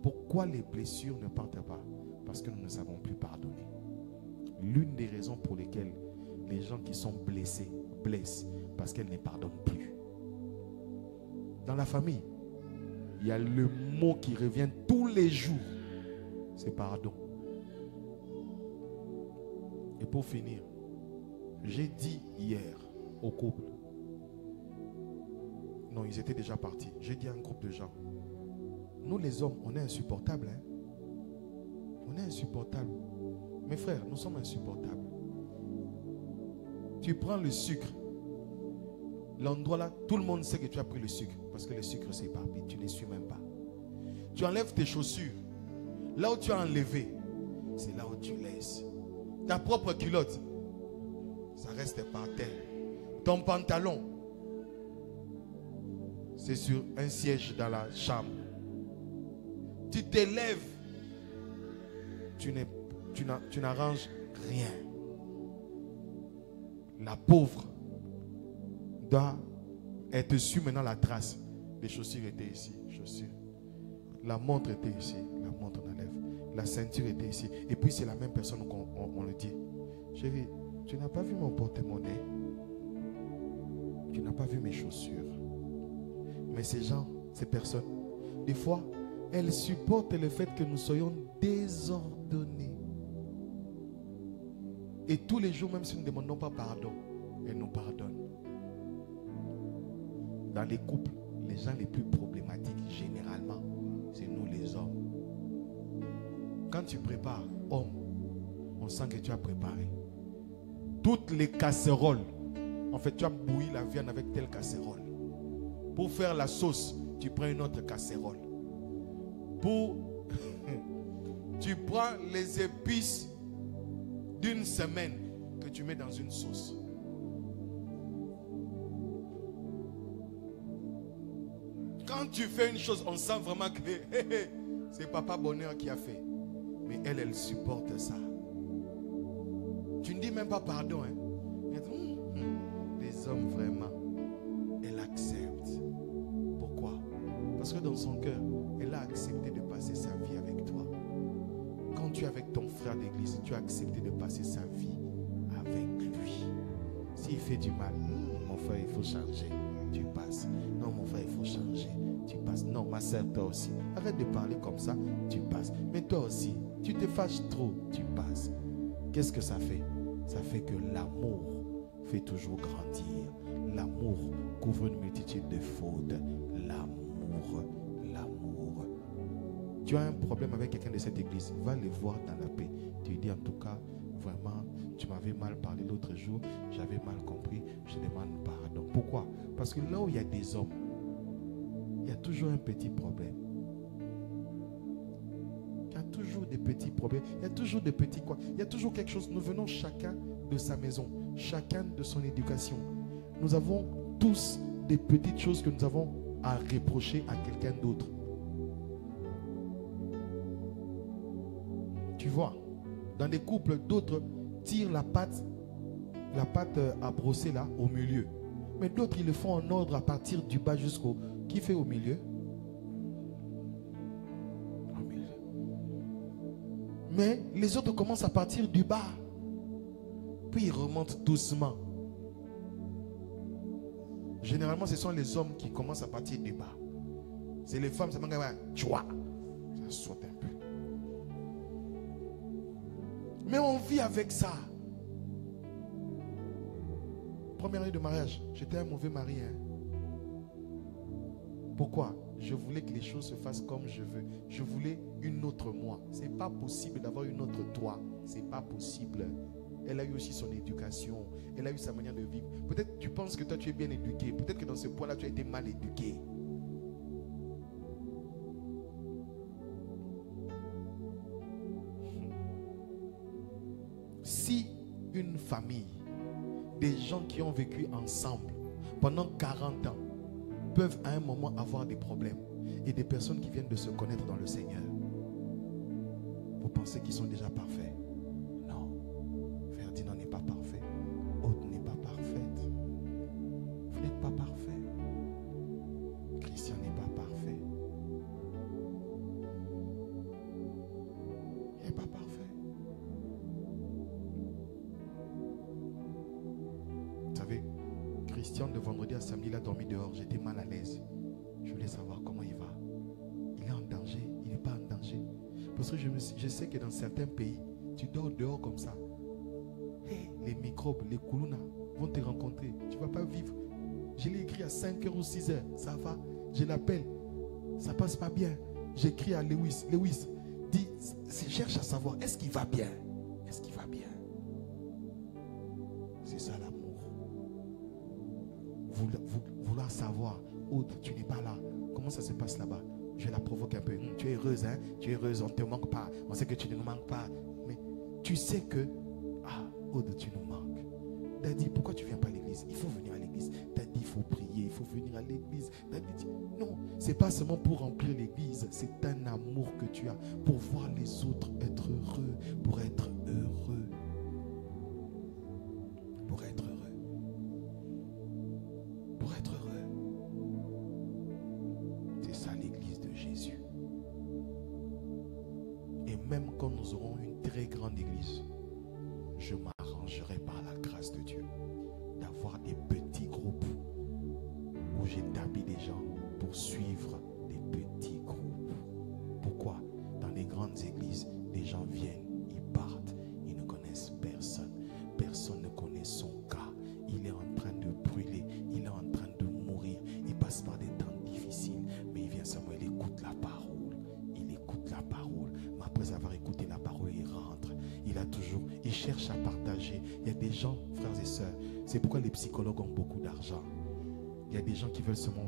Pourquoi les blessures ne partent pas? Parce que nous ne savons plus pardonner. L'une des raisons pour lesquelles les gens qui sont blessés blessent, parce qu'elles ne pardonnent plus. Dans la famille, il y a le mot qui revient tous les jours. C'est pardon. Et pour finir, j'ai dit hier au couple, non, ils étaient déjà partis. J'ai dit à un groupe de gens, nous les hommes, on est insupportables. Hein? On est insupportables. Mes frères, nous sommes insupportables. Tu prends le sucre. L'endroit là, tout le monde sait que tu as pris le sucre. Parce que le sucre s'éparpille, tu ne suis même pas. Tu enlèves tes chaussures. Là où tu as enlevé, c'est là où tu laisses. Ta propre culotte, ça reste par terre. Ton pantalon, c'est sur un siège dans la chambre. Tu te lèves, tu n'arranges rien. La pauvre doit être su maintenant la trace. Les chaussures étaient ici, chaussures. La montre était ici, la montre on enlève. La ceinture était ici. Et puis c'est la même personne qu'on le dit. Chérie, tu n'as pas vu mon porte-monnaie? Tu n'as pas vu mes chaussures? Mais ces gens, ces personnes, des fois, elles supportent le fait que nous soyons désordonnés. Et tous les jours, même si nous ne demandons pas pardon, elles nous pardonnent. Dans les couples, les gens les plus problématiques, généralement, c'est nous les hommes. Quand tu prépares, homme, on sent que tu as préparé. Toutes les casseroles, en fait, tu as bouilli la viande avec telle casserole. Pour faire la sauce, tu prends une autre casserole. Tu prends les épices d'une semaine que tu mets dans une sauce. Quand tu fais une chose, on sent vraiment que c'est Papa Bonheur qui a fait. Mais elle supporte ça. Tu ne dis même pas pardon. Hein? Les hommes vraiment, elle accepte. Pourquoi? Parce que dans son cœur, elle a accepté de passer sa vie avec toi. Quand tu es avec ton frère d'église, tu as accepté de passer sa vie avec lui. S'il fait du mal, mon frère, il faut changer. Tu passes. Non, mon frère, il faut changer. Tu passes. Non, ma soeur, toi aussi. Arrête de parler comme ça, tu passes. Mais toi aussi, tu te fâches trop, tu passes. Qu'est-ce que ça fait? Ça fait que l'amour fait toujours grandir. L'amour couvre une multitude de fautes. L'amour. Tu as un problème avec quelqu'un de cette église, va le voir dans la paix. Tu lui dis en tout cas, vraiment, tu m'avais mal parlé l'autre jour, j'avais mal compris, je demande pardon. Pourquoi? Parce que là où il y a des hommes, il y a toujours un petit problème. Il y a toujours des petits problèmes, il y a toujours des petits quoi. Il y a toujours quelque chose. Nous venons chacun de sa maison, chacun de son éducation. Nous avons tous des petites choses que nous avons à reprocher à quelqu'un d'autre. Tu vois, dans des couples, d'autres tirent la pâte à brosser là, au milieu. Mais d'autres, ils le font en ordre à partir du bas jusqu'au... Qui fait au milieu? Au milieu. Mais les autres commencent à partir du bas. Puis ils remontent doucement. Généralement, ce sont les hommes qui commencent à partir du bas. C'est les femmes, ça saute un peu. Mais on vit avec ça. Première année de mariage, j'étais un mauvais mari. Pourquoi? Je voulais que les choses se fassent comme je veux. Je voulais une autre moi. C'est pas possible d'avoir une autre toi. C'est pas possible. Elle a eu aussi son éducation. Elle a eu sa manière de vivre. Peut-être tu penses que toi tu es bien éduqué. Peut-être que dans ce point-là tu as été mal éduqué. Si une famille, des gens qui ont vécu ensemble pendant 40 ans, peuvent à un moment avoir des problèmes, et des personnes qui viennent de se connaître dans le Seigneur, vous pensez qu'ils sont déjà parfaits? Non. Ferdinand n'est pas parfait. Aude n'est pas parfaite. Vous n'êtes pas parfait. Christian n'est pas parfait. Il n'est pas parfait. Vous savez, Christian de vendredi à samedi, il a dormi dehors. J'étais mal à l'aise. Je voulais savoir comment il va. Il est en danger. Il n'est pas en danger. Parce que je sais que dans certains pays, tu dors dehors comme ça. Hey, les microbes, les koulouna vont te rencontrer. Tu ne vas pas vivre. Je l'ai écrit à 5h ou 6h. Ça va. Je l'appelle. Ça passe pas bien. J'écris à Lewis. Lewis, dis, cherche à savoir, est-ce qu'il va bien? Est-ce qu'il va bien? C'est ça l'amour. Vouloir savoir, Aude, tu n'es pas là. Comment ça se passe là-bas? Je la provoque un peu. Tu es heureuse, hein? Tu es heureuse, on ne te manque pas. On sait que tu ne nous manques pas. Mais tu sais que, Aude, tu nous manques. Daddy, pourquoi tu ne viens pas à l'église? Il faut venir à l'église. Daddy, il faut prier, il faut venir à l'église. Daddy dit, non, c'est pas seulement pour remplir l'église. C'est un amour que tu as pour voir les autres être heureux, pour être heureux. Pour être heureux. Pour être heureux. C'est ça l'église de Jésus. Et même quand nous aurons une très grande église, je m'arrangerai par la grâce de Dieu d'avoir des petits groupes où j'établis des gens pour suivre des petits groupes. Pourquoi? Dans les grandes églises, des gens viennent, ils partent, ils ne connaissent personne. Personne ne connaît son cas. Il est en train de brûler, il est en train de mourir. Il passe par des temps difficiles, mais il vient seulement, il écoute la parole. Il écoute la parole. Mais après avoir écouté la parole, il rentre. Il cherche à partager. Il y a des gens, frères et sœurs, c'est pourquoi les psychologues ont beaucoup d'argent. Il y a des gens qui veulent seulement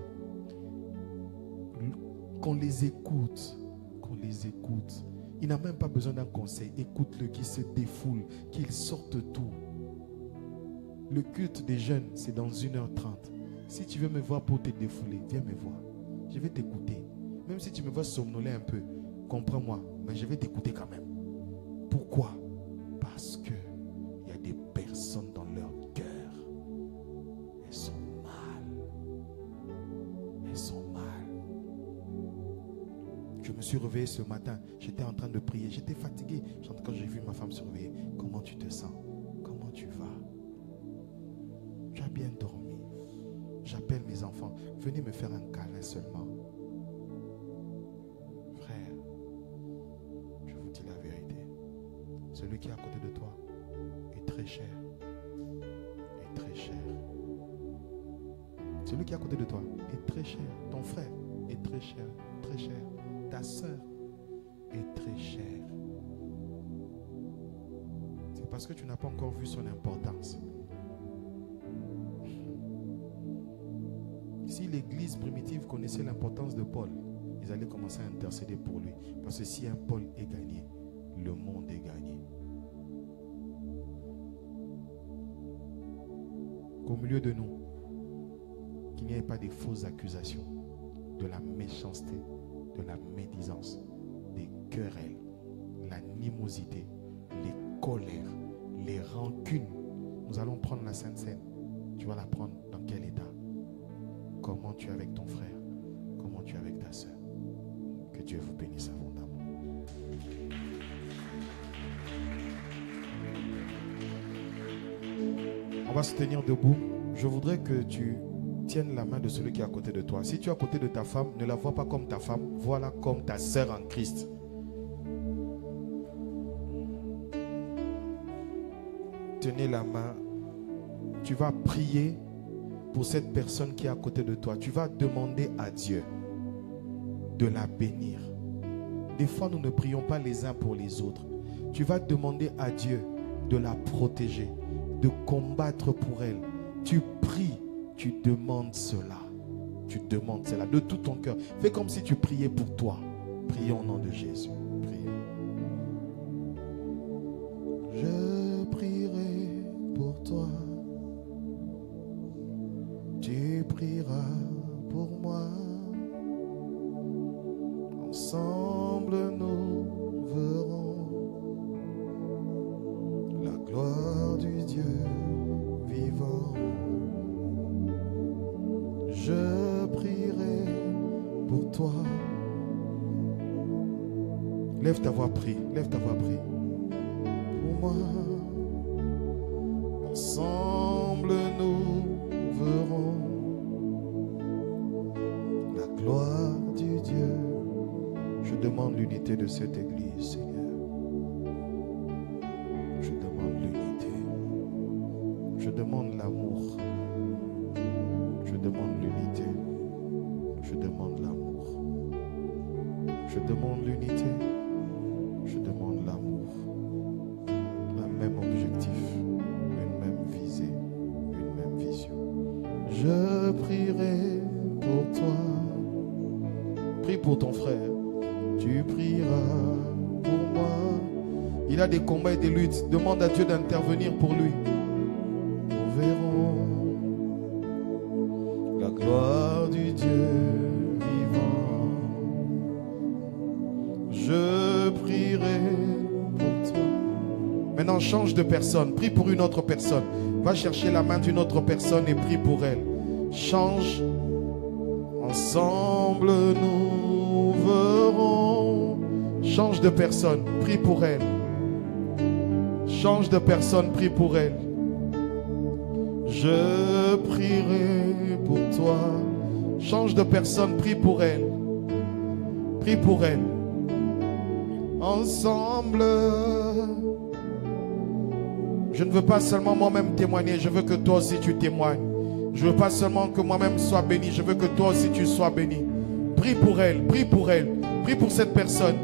qu'on les écoute. Qu'on les écoute. Il n'a même pas besoin d'un conseil. Écoute-le, qu'il se défoule, qu'il sorte tout. Le culte des jeunes, c'est dans 1h30. Si tu veux me voir pour te défouler, viens me voir. Je vais t'écouter. Même si tu me vois somnoler un peu, comprends-moi, mais je vais t'écouter quand même. Pourquoi? Parce que il y a des personnes dans leur cœur. Elles sont mal. Elles sont mal. Je me suis réveillé ce matin. J'étais en train de prier. J'étais fatigué. Quand j'ai vu ma femme se réveiller. Comment tu te sens? Comment tu vas? Tu as bien dormi? J'appelle mes enfants. Venez me faire un câlin seulement. Frère, je vous dis la vérité. Celui qui est à côté de toi est très cher. Est très cher. Celui qui est à côté de toi est très cher. Ton frère est très cher. Très cher. Ta soeur est très chère. C'est pas parce que tu n'as pas encore vu son importance. Si l'église primitive connaissait l'importance de Paul, ils allaient commencer à intercéder pour lui. Parce que si un Paul est gagné, le monde est gagné. Qu'au milieu de nous, qu'il n'y ait pas des fausses accusations, de la méchanceté, de la médisance, des querelles, l'animosité, les colères, les rancunes. Nous allons prendre la Sainte Seine. Tu vas la prendre dans quel état? Comment tu es avec ton frère? Comment tu es avec ta soeur? Que Dieu vous bénisse abondamment. On va se tenir debout. Je voudrais que tu tiennes la main de celui qui est à côté de toi. Si tu es à côté de ta femme, ne la vois pas comme ta femme, vois-la comme ta sœur en Christ. Tenez la main. Tu vas prier pour cette personne qui est à côté de toi. Tu vas demander à Dieu de la bénir. Des fois, nous ne prions pas les uns pour les autres. Tu vas demander à Dieu de la protéger, de combattre pour elle. Tu pries, tu demandes cela. Tu demandes cela de tout ton cœur. Fais comme si tu priais pour toi. Prions au nom de Jésus. Priez. Je prierai pour toi. Tu prieras pour moi. Ensemble nous verrons la gloire du Dieu vivant. Je prierai pour toi. Lève ta voix, prie. Lève ta voix, prie. Pour moi. Ensemble nous verrons la gloire du Dieu. Je demande l'unité de cette église, Seigneur. Je demande l'unité. Je demande l'amour. Je demande l'unité. Je demande l'amour. Je demande l'unité. Je demande l'amour. Un même objectif, une même visée, une même vision. Je prierai pour toi. Prie pour ton frère. Tu prieras pour moi. Il a des combats et des luttes. Demande à Dieu d'intervenir pour lui. Nous verrons la gloire du Dieu vivant. Je prierai pour toi. Maintenant, change de personne. Prie pour une autre personne. Va chercher la main d'une autre personne et prie pour elle. Change. Ensemble, nous verrons. Change de personne. Prie pour elle. Change de personne. Prie pour elle. Je prierai pour toi. Change de personne. Prie pour elle. Prie pour elle. Ensemble. Je ne veux pas seulement moi-même témoigner, je veux que toi aussi tu témoignes. Je ne veux pas seulement que moi-même sois béni, je veux que toi aussi tu sois béni. Prie pour elle, prie pour elle, prie pour cette personne.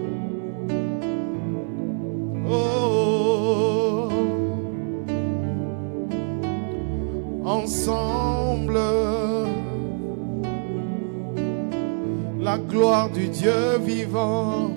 Oh, ensemble, la gloire du Dieu vivant.